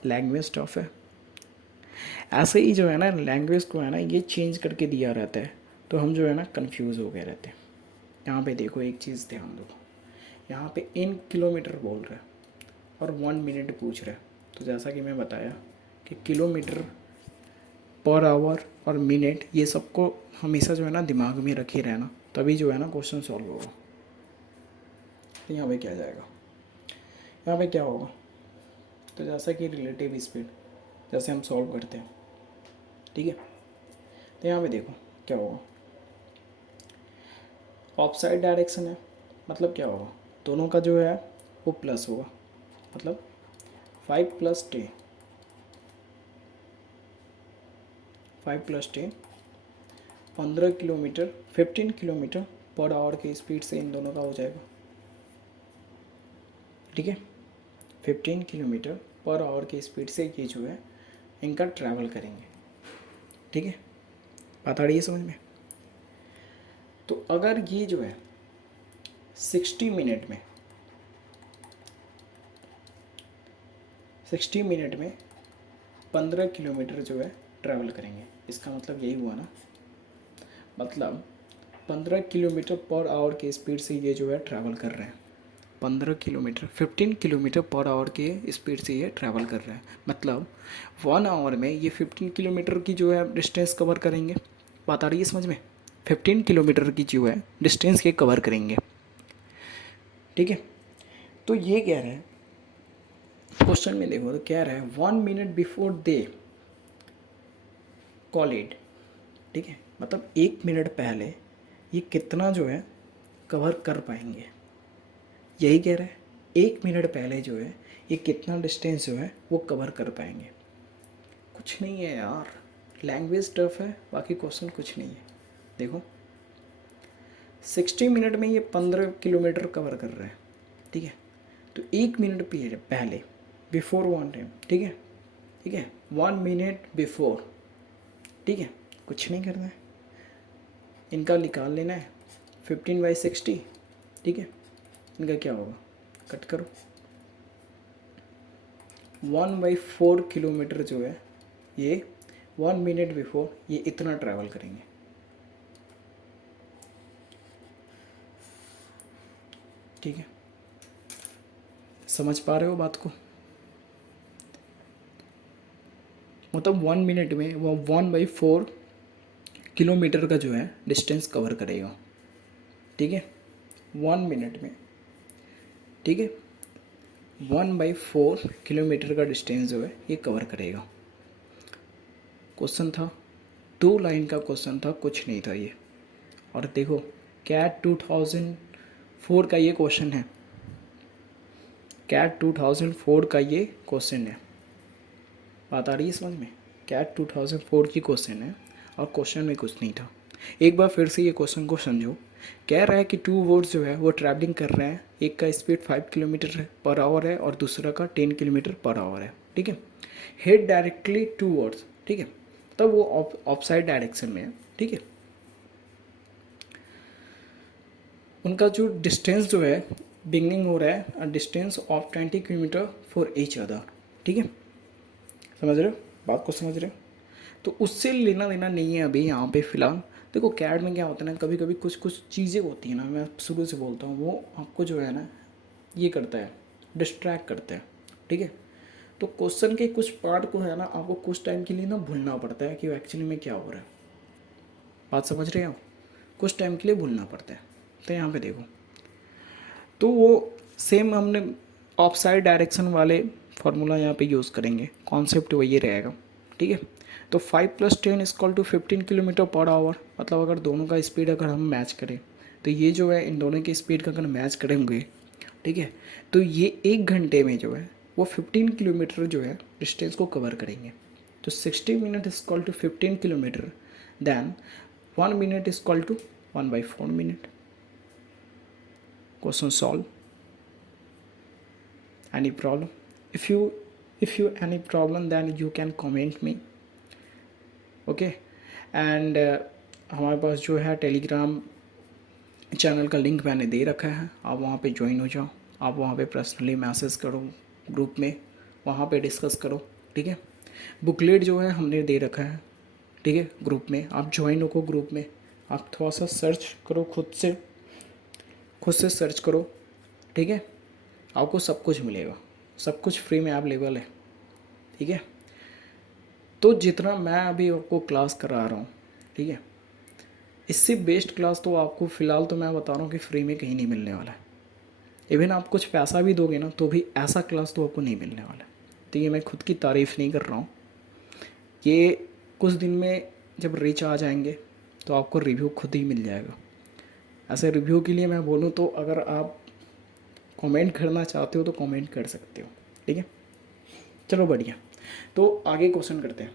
Language tough है, ऐसे ही जो है ना लैंग्वेज को है ना ये चेंज करके दिया रहता है, तो हम जो है ना कंफ्यूज हो गए रहते हैं। यहाँ पे देखो एक चीज़ ध्यान दो, यहाँ पे इन किलोमीटर बोल रहा है और 1 minute पूछ रहा है, तो जैसा कि मैं बताया कि किलोमीटर पर आवर और मिनट ये सबको हमेशा जो है ना दिमाग में रखे रहना, तभी जो है ना क्वेश्चन सॉल्व होगा। तो यहाँ पे क्या जाएगा, यहाँ पे क्या होगा, तो जैसा कि रिलेटिव स्पीड जैसे हम सॉल्व करते हैं, ठीक है, तो यहाँ पे देखो क्या होगा, ऑफ साइड डायरेक्शन है, मतलब क्या होगा, दोनों का जो है वो प्लस होगा, मतलब 5 + 10 15 किलोमीटर 15 किलोमीटर पर आवर की स्पीड से इन दोनों का हो जाएगा, ठीक है, 15 किलोमीटर पर आवर की स्पीड से ये जो है इनका ट्रैवल करेंगे, ठीक है, बात आ रही है समझ में। तो अगर ये जो है 60 मिनट में 15 किलोमीटर जो है ट्रैवल करेंगे, इसका मतलब यही हुआ ना, मतलब 15 किलोमीटर पर आवर की स्पीड से ये जो है ट्रैवल कर रहे हैं, 15 किलोमीटर पर आवर के स्पीड से ये ट्रैवल कर रहे हैं, मतलब 1 आवर में ये 15 किलोमीटर की जो है डिस्टेंस कवर करेंगे। बात आ रही है समझ में, 15 किलोमीटर की जो है डिस्टेंस ये कवर करेंगे, ठीक है। तो ये कह रहे हैं क्वेश्चन में, देखो तो कह रहा है 1 minute बिफोर दे कॉलिड, ठीक है, मतलब 1 मिनट पहले ये कितना जो है कवर कर पाएंगे, यही कह रहा है 1 मिनट पहले जो है ये कितना डिस्टेंस जो है वो कवर कर पाएंगे। कुछ नहीं है यार, लैंग्वेज टफ है, बाकी क्वेश्चन कुछ नहीं है। देखो 60 मिनट में ये 15 किलोमीटर कवर कर रहा है, ठीक है, तो 1 मिनट पहले बिफोर 1 टाइम, ठीक है, ठीक है, 1 minute बिफोर, ठीक है, कुछ नहीं करना है, इनका निकाल लेना है 15/60, ठीक है, इनका क्या होगा, कट करो, 1/4 किलोमीटर जो है ये 1 minute बिफोर ये इतना ट्रैवल करेंगे, ठीक है, समझ पा रहे हो बात को, मतलब 1 मिनट में वो 1/4 किलोमीटर का जो है डिस्टेंस कवर करेगा, ठीक है, 1 मिनट में, ठीक है, 1/4 किलोमीटर का डिस्टेंस जो है ये कवर करेगा। क्वेश्चन था 2 लाइन का क्वेश्चन था, कुछ नहीं था ये। और देखो कैट 2004 का ये क्वेश्चन है, कैट 2004 का ये क्वेश्चन है। बात आ रही है समझ में? कैट 2004 की क्वेश्चन है और क्वेश्चन में कुछ नहीं था। एक बार फिर से ये क्वेश्चन को समझो। कह रहा है कि 2 वर्ड्स जो है वो ट्रैवलिंग कर रहे हैं, एक का स्पीड 5 किलोमीटर पर आवर है और दूसरा का 10 किलोमीटर पर आवर है, ठीक है। हेड डायरेक्टली 2 वर्ड्स, ठीक है, तब वो ऑफ साइड डायरेक्शन में है, ठीक है। उनका जो डिस्टेंस जो है बिगनिंग हो रहा है distance of 20 kilometre for each other, ठीक है। समझ रहे हो बात को, समझ रहे हो? तो उससे लेना देना नहीं है अभी यहाँ पे फ़िलहाल। देखो कैड में क्या होता है ना, कभी कभी कुछ कुछ चीज़ें होती हैं ना, मैं शुरू से बोलता हूँ, वो आपको जो है ना ये करता है, डिस्ट्रैक्ट करता है, ठीक है। तो क्वेश्चन के कुछ पार्ट को है ना आपको कुछ टाइम के लिए ना भूलना पड़ता है कि एक्चुअली में क्या हो रहा है। बात समझ रहे हो? कुछ टाइम के लिए भूलना पड़ता है। तो यहाँ पे देखो, तो वो सेम हमने ऑफ साइड डायरेक्शन वाले फार्मूला यहाँ पे यूज़ करेंगे, कॉन्सेप्ट वही रहेगा, ठीक है। तो 5 + 10 = 15 किलोमीटर पर आवर, मतलब अगर दोनों का स्पीड अगर हम मैच करें तो ये जो है इन दोनों के स्पीड का अगर मैच करेंगे, ठीक है, तो ये 1 घंटे में जो है वो 15 किलोमीटर जो है डिस्टेंस को कवर करेंगे। तो 60 मिनट = 15 किलोमीटर, then 1 minute = 1/4 minute. Question solved. Any problem? If you any problem then you can comment me. Okay. And हमारे पास जो है टेलीग्राम चैनल का लिंक मैंने दे रखा है, आप वहाँ पे ज्वाइन हो जाओ, आप वहाँ पे पर्सनली मैसेज करो ग्रुप में, वहाँ पे डिस्कस करो, ठीक है। बुकलेट जो है हमने दे रखा है, ठीक है, ग्रुप में आप ज्वाइन हो ग्रुप में, आप थोड़ा सा सर्च करो खुद से सर्च करो, ठीक है। आपको सब कुछ मिलेगा, सब कुछ फ्री में अवेलेबल है, ठीक है। तो जितना मैं अभी आपको क्लास करा रहा हूँ, ठीक है, इससे बेस्ट क्लास तो आपको फ़िलहाल तो मैं बता रहा हूँ कि फ्री में कहीं नहीं मिलने वाला है। इवन आप कुछ पैसा भी दोगे ना तो भी ऐसा क्लास तो आपको नहीं मिलने वाला है। तो ये मैं खुद की तारीफ़ नहीं कर रहा हूँ, ये कुछ दिन में जब रीच आ जाएंगे तो आपको रिव्यू खुद ही मिल जाएगा। ऐसे रिव्यू के लिए मैं बोलूँ तो अगर आप कमेंट करना चाहते हो तो कमेंट कर सकते हो, ठीक है। चलो बढ़िया, तो आगे क्वेश्चन करते हैं।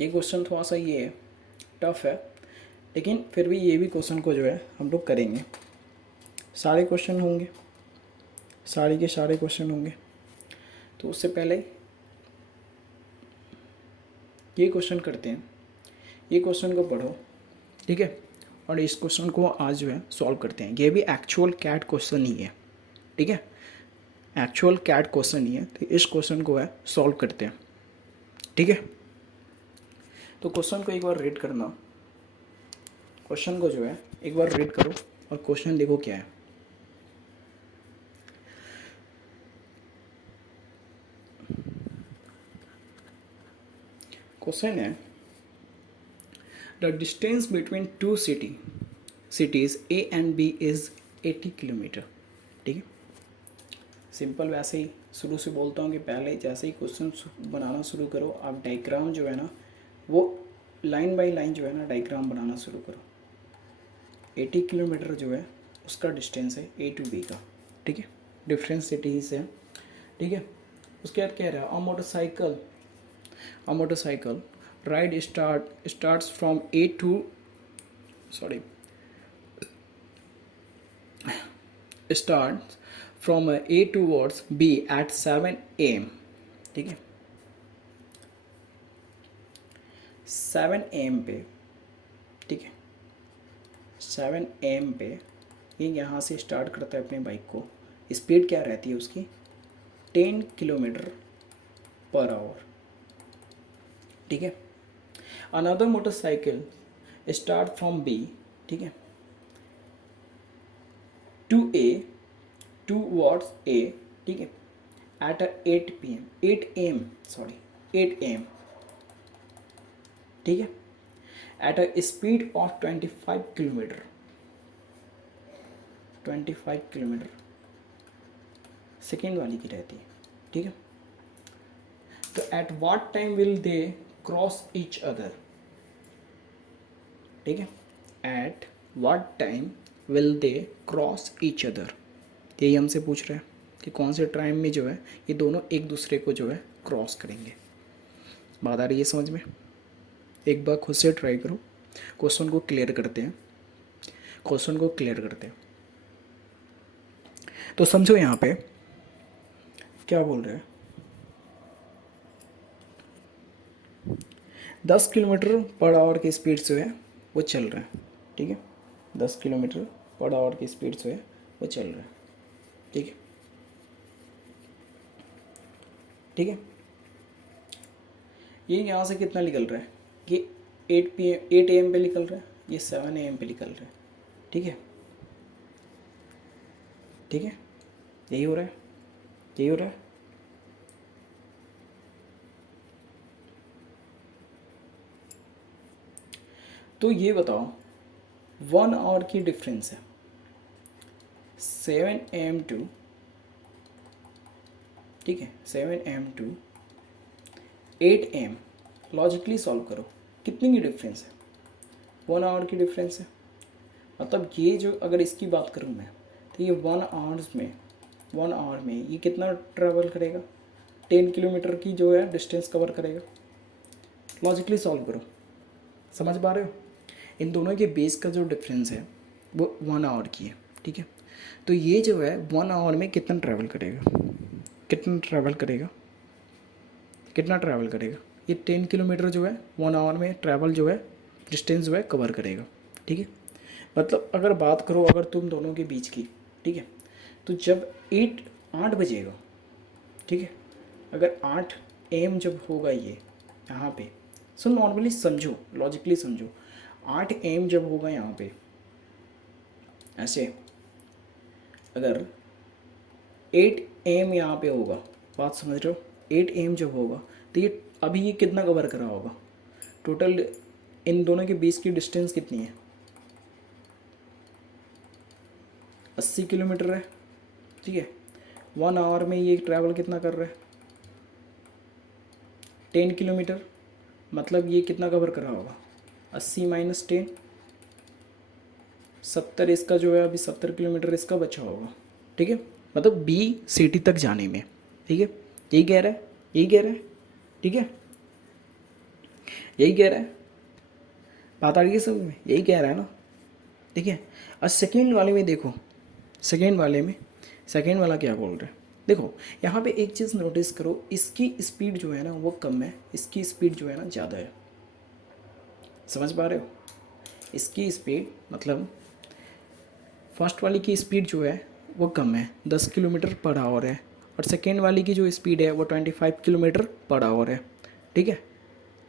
ये क्वेश्चन थोड़ा सा ये है, टफ है, लेकिन फिर भी ये भी क्वेश्चन को जो है हम लोग करेंगे। सारे क्वेश्चन होंगे, सारे के सारे क्वेश्चन होंगे। तो उससे पहले ये क्वेश्चन करते हैं, ये क्वेश्चन को पढ़ो, ठीक है, और इस क्वेश्चन को आज जो है सॉल्व करते हैं। ये भी एक्चुअल कैट क्वेश्चन ही है, ठीक है, एक्चुअल कैट क्वेश्चन ही है। तो इस क्वेश्चन को है सॉल्व करते हैं, ठीक है। तो क्वेश्चन को एक बार रीड करना, क्वेश्चन को जो है एक बार रीड करो और क्वेश्चन देखो क्या है। क्वेश्चन है the distance between 2 cities A and B is 80 kilometre, ठीक है। सिंपल वैसे ही शुरू से बोलता हूँ कि पहले जैसे ही क्वेश्चन बनाना शुरू करो आप डायग्राम जो है ना वो लाइन बाय लाइन जो है ना डायग्राम बनाना शुरू करो। 80 किलोमीटर जो है उसका डिस्टेंस है A to B का, ठीक है, डिफरेंट सिटीज़ है, ठीक है। उसके बाद कह रहा है a motorcycle ride starts from A to starts from A towards B at 7 AM, ठीक है। 7 AM पे, ठीक है, 7 AM पे ये यहाँ से स्टार्ट करता है अपने बाइक को। स्पीड क्या रहती है उसकी? 10 किलोमीटर पर आवर, ठीक है। Another motorcycle start from B, ठीक है, टू ए टूवर्ड्स ए, ठीक है, एट 8 PM 8 AM 8 AM, ठीक है, at a speed of 25 kilometre 25 kilometre second वाली की रहती है, ठीक है। तो at what time will they cross each other, ठीक है। At what time will they cross each other, यही हमसे पूछ रहे हैं कि कौन से टाइम में जो है ये दोनों एक दूसरे को जो है क्रॉस करेंगे। बात आ रही है समझ में? एक बार खुद से ट्राई करो, क्वेश्चन को क्लियर करते हैं, क्वेश्चन को क्लियर करते हैं। तो समझो यहाँ पे क्या बोल रहे हैं, 10 किलोमीटर पर आवर की स्पीड से है वो चल रहा है, ठीक है। 10 किलोमीटर पर आवर की स्पीड से है वो चल रहा है, ठीक है, ठीक है। ये यहाँ से कितना निकल रहा है, ये 8 AM पे निकल रहा है, ये 7 AM पे निकल रहा है, ठीक है, ठीक है। यही हो रहा है, यही हो रहा है। तो ये बताओ 1 आवर की डिफरेंस है 7 AM टू, ठीक है, 7 AM to 8 AM। Logically solve करो, कितनी की डिफरेंस है? 1 आवर की डिफरेंस है। मतलब ये जो, अगर इसकी बात करूँ मैं, तो ये 1 आवर में ये कितना ट्रैवल करेगा? 10 किलोमीटर की जो है डिस्टेंस कवर करेगा। लॉजिकली सॉल्व करो, समझ पा रहे हो? इन दोनों के बेस का जो डिफरेंस है वो 1 आवर की है, ठीक है। तो ये जो है 1 आवर में कितना ट्रैवल करेगा, कितना ट्रैवल करेगा, कितना ट्रैवल करेगा? ये 10 किलोमीटर जो है 1 आवर में ट्रैवल जो है डिस्टेंस जो है कवर करेगा, ठीक है। मतलब अगर बात करो अगर तुम दोनों के बीच की, ठीक है, तो जब 8 बजेगा, ठीक है, अगर 8 AM जब होगा ये यहाँ पे, सो नॉर्मली समझो, लॉजिकली समझो, 8 AM जब होगा यहाँ पे ऐसे, अगर 8 AM यहाँ पे होगा, बात समझ रहे हो? 8 AM जब होगा तो ये अभी ये कितना कवर करा होगा टोटल? इन दोनों के बीच की डिस्टेंस कितनी है? 80 किलोमीटर है, ठीक है। 1 आवर में ये ट्रैवल कितना कर रहा है? 10 किलोमीटर। मतलब ये कितना कवर करा होगा? 80 माइनस 10, 70। इसका जो है अभी 70 किलोमीटर इसका बचा होगा, ठीक है। मतलब B सिटी तक जाने में, ठीक है। यही कह रहा है, यही कह रहा है, ठीक है, यही कह रहा है। बात आ रही है समझ में? यही कह रहा है ना, ठीक है। और सेकेंड वाले में देखो, सेकेंड वाले में, सेकेंड वाला क्या बोल रहा है देखो। यहाँ पे एक चीज़ नोटिस करो, इसकी स्पीड जो है ना वो कम है, इसकी स्पीड जो है ना ज़्यादा है। समझ पा रहे हो? इसकी स्पीड मतलब फर्स्ट वाली की स्पीड जो है वो कम है, 10 किलोमीटर पर आवर है, और सेकेंड वाली की जो स्पीड है वो 25 किलोमीटर पर आवर है, ठीक है,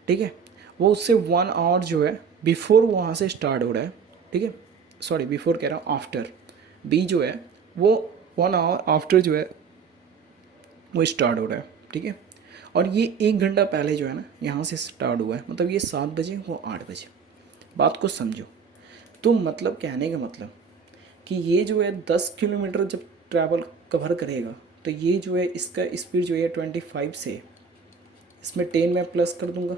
ठीक है। वो उससे 1 आवर जो है बिफोर वहाँ से स्टार्ट हो रहा है, ठीक है। सॉरी, बिफोर कह रहा हूँ, आफ्टर। बी जो है वो 1 आवर आफ्टर जो है वो स्टार्ट हो रहा है, ठीक है। और ये 1 घंटा पहले जो है ना यहाँ से स्टार्ट हुआ है, मतलब ये 7 बजे, वो 8 बजे। बात को समझो। तो मतलब कहने का मतलब कि ये जो है 10 किलोमीटर जब ट्रैवल कवर करेगा तो ये जो है इसका स्पीड जो है 25 से, इसमें 10 मैं प्लस कर दूंगा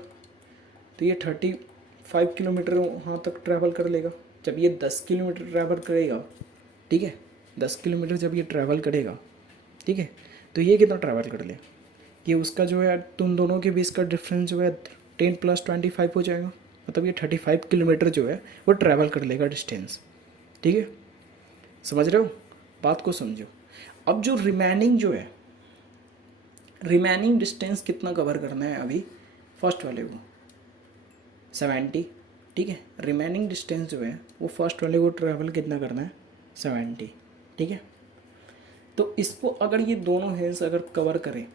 तो ये 35 किलोमीटर वहाँ तक ट्रैवल कर लेगा। जब ये 10 किलोमीटर ट्रैवल करेगा, ठीक है, 10 किलोमीटर जब ये ट्रैवल करेगा, ठीक है, तो ये कितना ट्रैवल कर ले? ये उसका जो है तुम दोनों के बीच का डिफरेंस जो है 10 + 25 हो जाएगा। मतलब ये 35 किलोमीटर जो है वो ट्रैवल कर लेगा डिस्टेंस, ठीक है। समझ रहे हो? बात को समझो। अब जो रिमेनिंग जो है, रिमेनिंग डिस्टेंस कितना कवर करना है अभी फर्स्ट वाले को? 70, ठीक है। रिमेनिंग डिस्टेंस जो है वो फर्स्ट वाले को ट्रैवल कितना करना है? 70, ठीक है। तो इसको अगर ये दोनों हिल्स अगर कवर करें,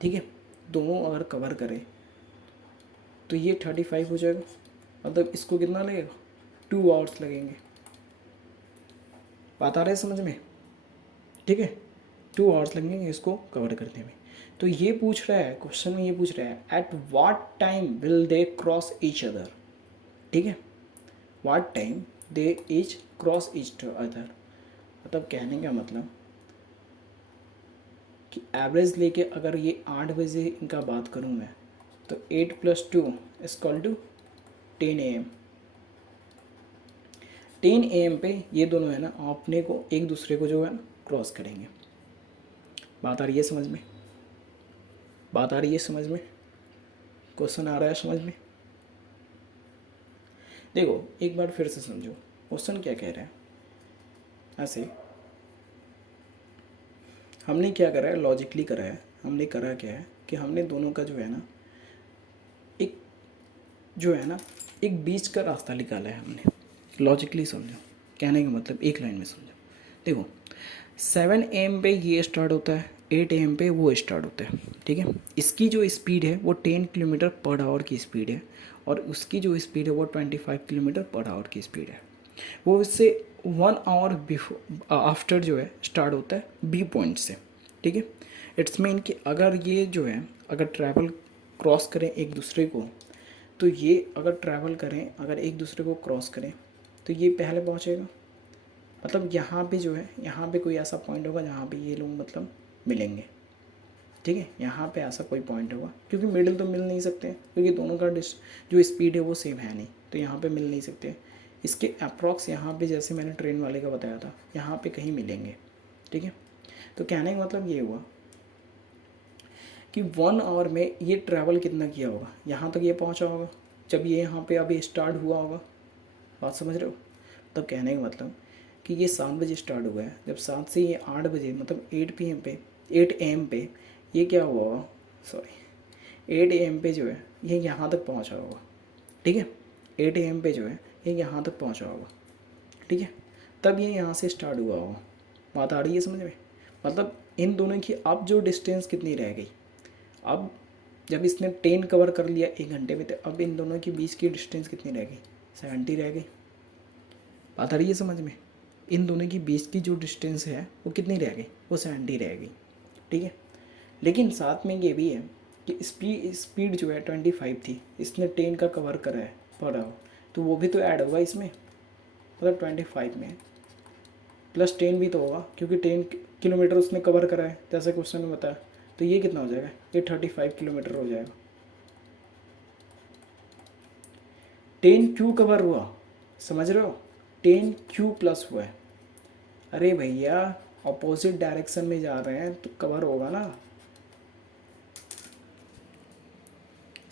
ठीक है, दोनों अगर कवर करें तो ये 35 हो जाएगा। मतलब इसको कितना लगेगा? 2 आवर्स लगेंगे। बात आ रहा है समझ में? ठीक है, 2 आवर्स लगेंगे इसको कवर करने में। तो ये पूछ रहा है क्वेश्चन में, ये पूछ रहा है at what time will they cross each other, ठीक है, what time they each cross each other. मतलब कहने का मतलब कि एवरेज लेके अगर ये 8 बजे इनका बात करूँ मैं, तो 8 + 2 = 10 AM। 10 AM पे ये दोनों है ना अपने को एक दूसरे को जो है क्रॉस करेंगे। बात आ रही है समझ में? बात आ रही है समझ में? क्वेश्चन आ रहा है समझ में? देखो एक बार फिर से समझो क्वेश्चन क्या कह रहा है। ऐसे हमने क्या करा है, लॉजिकली करा है। हमने करा क्या है कि हमने दोनों का जो है ना एक जो है ना एक बीच का रास्ता निकाला है हमने। लॉजिकली समझो, कहने का मतलब एक लाइन में समझो। देखो 7 AM पे ये स्टार्ट होता है, 8 AM पे वो स्टार्ट होता है, ठीक है। इसकी जो स्पीड है वो 10 km/h की स्पीड है और उसकी जो स्पीड है वो 25 km/h की स्पीड है। वो इससे 1 आवर बिफोर आफ्टर जो है स्टार्ट होता है बी पॉइंट से, ठीक है। इट्स मीन कि अगर ये जो है अगर ट्रैवल क्रॉस करें एक दूसरे को, तो ये अगर ट्रैवल करें अगर एक दूसरे को क्रॉस करें तो ये पहले पहुंचेगा। मतलब यहाँ पे जो है यहाँ पे कोई ऐसा पॉइंट होगा जहाँ पे ये लोग मतलब मिलेंगे, ठीक है। यहाँ पे ऐसा कोई पॉइंट होगा क्योंकि मिडिल तो मिल नहीं सकते क्योंकि दोनों का जो स्पीड है वो सेम है नहीं, तो यहाँ पे मिल नहीं सकते। इसके अप्रॉक्स यहाँ पे जैसे मैंने ट्रेन वाले का बताया था यहाँ पे कहीं मिलेंगे, ठीक है। तो कहने का मतलब ये हुआ कि 1 आवर में ये ट्रैवल कितना किया होगा, यहाँ तक ये पहुँचा होगा जब ये यहाँ पे अभी स्टार्ट हुआ होगा। बात समझ रहे हो? तब कहने का मतलब कि ये 7 बजे स्टार्ट हुआ है, जब 7 से ये 8 बजे मतलब 8 PM पे 8 AM पे ये क्या हुआ होगा, सॉरी 8 AM पे जो है ये यहाँ तक पहुँचा होगा, ठीक है। 8 AM पे जो है ये यहाँ तक पहुँचा होगा, ठीक है। तब ये यहाँ से स्टार्ट हुआ होगा। बात आ रही है समझ में? मतलब इन दोनों की अब जो डिस्टेंस कितनी रह गई, अब जब इसने 10 कवर कर लिया 1 घंटे में, तो अब इन दोनों के बीच की डिस्टेंस कितनी रह गई, 70 रह गई। बात आ रही है समझ में? इन दोनों की बीच की जो डिस्टेंस है वो कितनी रह गई, वो 70 रह गई, ठीक है। लेकिन साथ में ये भी है कि स्पीड जो है 25 थी, इसने 10 का कवर करा है पर आवर, तो वो भी तो ऐड होगा इसमें। मतलब 25 में +10 भी तो होगा क्योंकि 10 किलोमीटर उसने कवर करा है जैसे क्वेश्चन में बताया। तो ये कितना हो जाएगा, ये 35 किलोमीटर हो जाएगा। 10 क्यों कवर हुआ, समझ रहे हो? 10 क्यों प्लस हुआ है। अरे भैया अपोजिट डायरेक्शन में जा रहे हैं तो कवर होगा ना।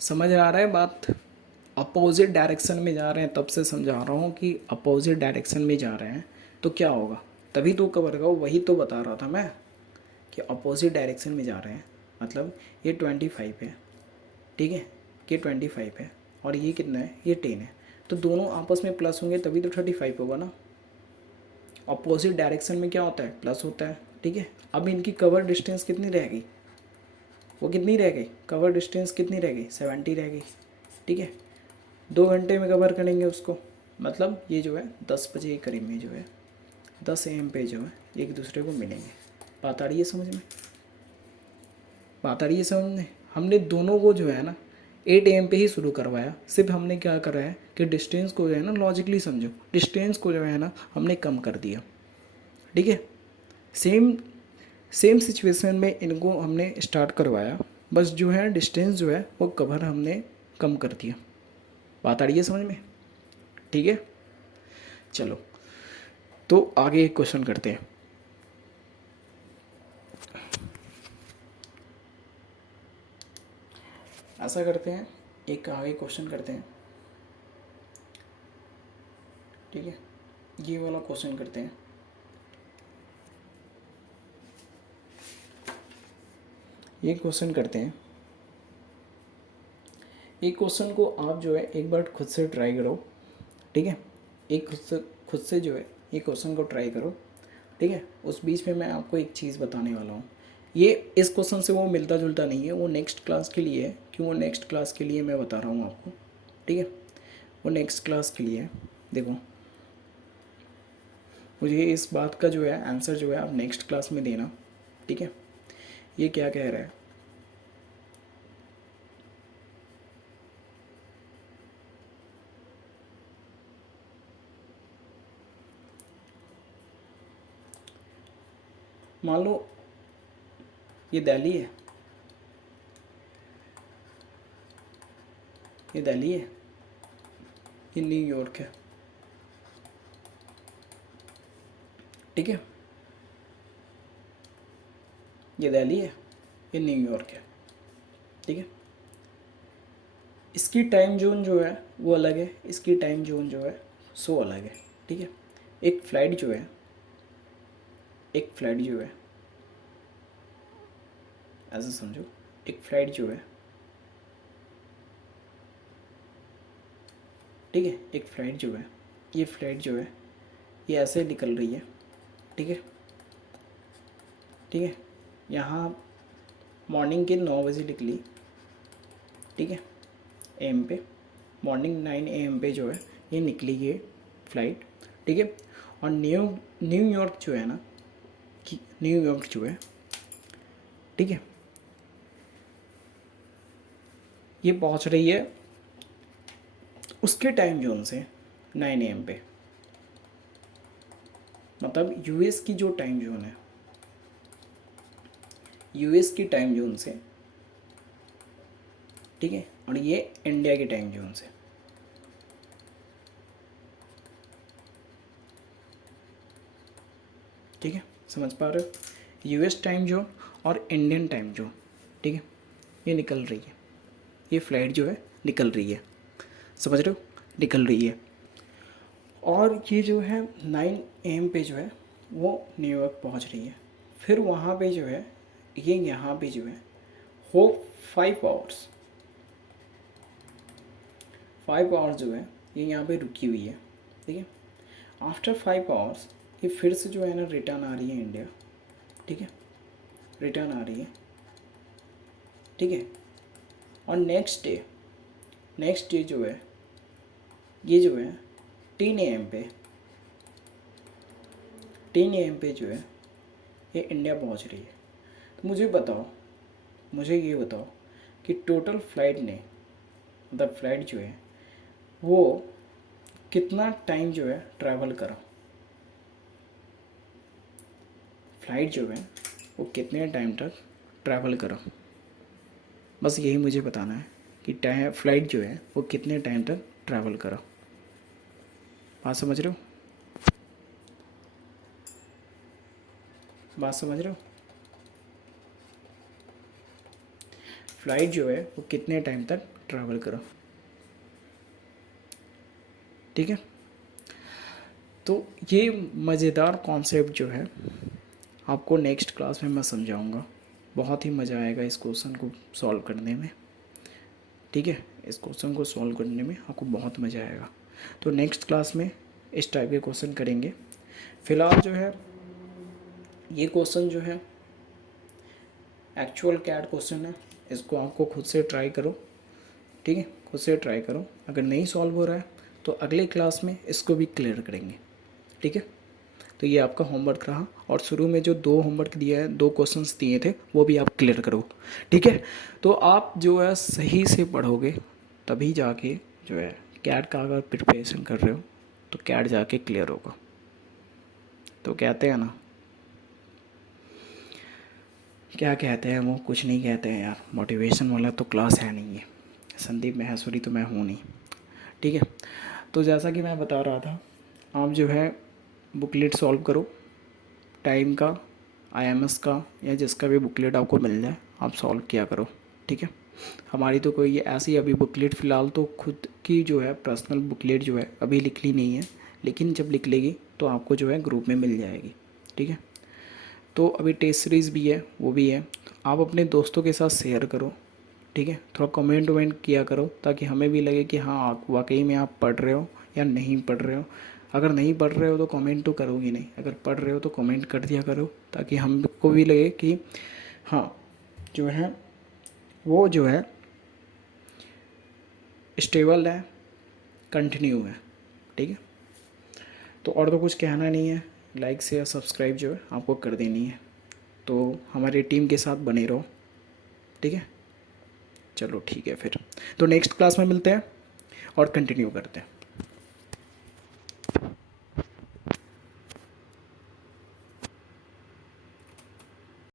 समझ आ रहा है बात? अपोजिट डायरेक्शन में जा रहे हैं, तब से समझा रहा हूँ कि अपोजिट डायरेक्शन में जा रहे हैं तो क्या होगा, तभी तो कवर होगा। वही तो बता रहा था मैं कि अपोजिट डायरेक्शन में जा रहे हैं मतलब ये 25 है, ठीक है। ये 25 है और ये कितना है, ये 10 है। तो दोनों आपस में प्लस होंगे तभी तो 35 होगा ना। अपोजिट डायरेक्शन में क्या होता है, प्लस होता है, ठीक है। अब इनकी कवर डिस्टेंस कितनी रह गई, वो कितनी रह गई, कवर डिस्टेंस कितनी रह गई, 70 रह गई, ठीक है। 2 घंटे में कवर करेंगे उसको, मतलब ये जो है 10 बजे के करीब में जो है 10 AM पे जो है एक दूसरे को मिलेंगे। बात आ रही है समझ में? बात आ रही है समझ में? हमने दोनों को जो है ना 8 AM पे ही शुरू करवाया। सिर्फ हमने क्या करा है कि डिस्टेंस को जो है ना लॉजिकली समझो, डिस्टेंस को जो है ना हमने कम कर दिया, ठीक है। सेम सेम सिचुएशन में इनको हमने स्टार्ट करवाया, बस जो है डिस्टेंस जो है वो कवर हमने कम कर दिया। बात आ रही है समझ में? ठीक है, चलो तो आगे एक क्वेश्चन करते हैं। ऐसा करते हैं, एक आगे क्वेश्चन करते हैं, ठीक है। ये वाला क्वेश्चन करते हैं। ये क्वेश्चन करते हैं। एक क्वेश्चन को आप जो है एक बार खुद से ट्राई करो, ठीक है। एक खुद से जो है ये क्वेश्चन को ट्राई करो, ठीक है। उस बीच में मैं आपको एक चीज़ बताने वाला हूँ। ये इस क्वेश्चन से वो मिलता जुलता नहीं है, वो नेक्स्ट क्लास के लिए है। क्यों वो नेक्स्ट क्लास के लिए मैं बता रहा हूँ आपको, ठीक है। वो नेक्स्ट क्लास के लिए है। देखो मुझे इस बात का जो है आंसर जो है आप नेक्स्ट क्लास में देना, ठीक है। ये क्या कह रहा है, मान लो ये दिल्ली है, ये दिल्ली है, ये न्यूयॉर्क है, ठीक है। ये दिल्ली है, ये न्यूयॉर्क है, ठीक है। इसकी टाइम जोन जो है वो अलग है, इसकी टाइम जोन जो है सो अलग है, ठीक है। एक फ़्लाइट जो है, एक फ़्लाइट जो है, ऐसा समझो, एक फ़्लाइट जो है, ठीक है, एक फ़्लाइट जो है, ये फ़्लाइट जो है ये ऐसे निकल रही है, ठीक है, ठीक है। यहाँ मॉर्निंग के 9 बजे निकली, ठीक है, एम पे, मॉर्निंग 9 AM पे जो है ये निकली ये फ़्लाइट, ठीक है। और न्यूयॉर्क जो है ना, कि न्यूयॉर्क जो है, ठीक है, ये पहुंच रही है उसके टाइम जोन से 9 AM पे, मतलब यूएस की जो टाइम जोन है, यूएस की टाइम जोन से, ठीक है, और ये इंडिया की टाइम जोन से, ठीक है, समझ पा रहे हो, यूएस टाइम जोन और इंडियन टाइम जोन, ठीक है, ये निकल रही है, ये फ़्लाइट जो है निकल रही है, समझ रहे हो, निकल रही है। और ये जो है 9 AM पे जो है वो न्यूयॉर्क पहुंच रही है, फिर वहाँ पे जो है ये यहाँ पे जो है हो 5 आवर्स, 5 आवर्स जो है ये यहाँ पे रुकी हुई है, ठीक है। आफ्टर 5 आवर्स ये फिर से जो है ना रिटर्न आ रही है इंडिया, ठीक है, रिटर्न आ रही है, ठीक है। और नेक्स्ट डे जो है ये जो है 10 AM पे, 10 AM पे जो है ये इंडिया पहुंच रही है। तो मुझे ये बताओ कि टोटल फ़्लाइट ने, मतलब फ़्लाइट जो है वो कितना टाइम जो है ट्रैवल करा, फ़्लाइट जो है वो कितने टाइम तक ट्रैवल करा, बस यही मुझे बताना है कि टाइम फ़्लाइट जो है वो कितने टाइम तक ट्रैवल करा। बात समझ रहे हो, बात समझ रहे हो, फ़्लाइट जो है वो कितने टाइम तक ट्रैवल करा, ठीक है। तो ये मज़ेदार कॉन्सेप्ट जो है आपको नेक्स्ट क्लास में मैं समझाऊंगा, बहुत ही मज़ा आएगा इस क्वेश्चन को सॉल्व करने में, ठीक है, इस क्वेश्चन को सॉल्व करने में आपको बहुत मज़ा आएगा। तो नेक्स्ट क्लास में इस टाइप के क्वेश्चन करेंगे। फ़िलहाल जो है ये क्वेश्चन जो है एक्चुअल कैट क्वेश्चन है, इसको आपको खुद से ट्राई करो, ठीक है, खुद से ट्राई करो। अगर नहीं सॉल्व हो रहा है तो अगले क्लास में इसको भी क्लियर करेंगे, ठीक है। तो ये आपका होमवर्क रहा, और शुरू में जो 2 होमवर्क दिया है, 2 क्वेश्चंस दिए थे वो भी आप क्लियर करो, ठीक है। तो आप जो है सही से पढ़ोगे तभी जाके जो है कैट का अगर प्रिपरेशन कर रहे हो तो कैट जाके क्लियर होगा। तो कहते हैं ना, क्या कहते हैं वो, कुछ नहीं कहते हैं यार, मोटिवेशन वाला तो क्लास है नहीं है, संदीप महेश्वरी तो मैं हूँ नहीं, ठीक है। तो जैसा कि मैं बता रहा था, आप जो है बुकलेट सॉल्व करो, टाइम का, आईएमएस का, या जिसका भी बुकलेट आपको मिल जाए आप सॉल्व किया करो, ठीक है। हमारी तो कोई ऐसी अभी बुकलेट फ़िलहाल तो खुद की जो है पर्सनल बुकलेट जो है अभी लिख ली नहीं है, लेकिन जब लिख लेगी तो आपको जो है ग्रुप में मिल जाएगी, ठीक है। तो अभी टेस्ट सीरीज़ भी है, वो भी है, तो आप अपने दोस्तों के साथ शेयर करो, ठीक है। थोड़ा कमेंट वमेंट किया करो ताकि हमें भी लगे कि हाँ आप वाकई में आप पढ़ रहे हो या नहीं पढ़ रहे हो। अगर नहीं पढ़ रहे हो तो कमेंट तो करोगे नहीं, अगर पढ़ रहे हो तो कमेंट कर दिया करो ताकि हमको भी लगे कि हाँ जो है वो जो है स्टेबल है, कंटिन्यू है, ठीक है। तो और तो कुछ कहना नहीं है, लाइक शेयर सब्सक्राइब जो है आपको कर देनी है। तो हमारी टीम के साथ बने रहो, ठीक है। चलो ठीक है फिर, तो नेक्स्ट क्लास में मिलते हैं और कंटिन्यू करते हैं।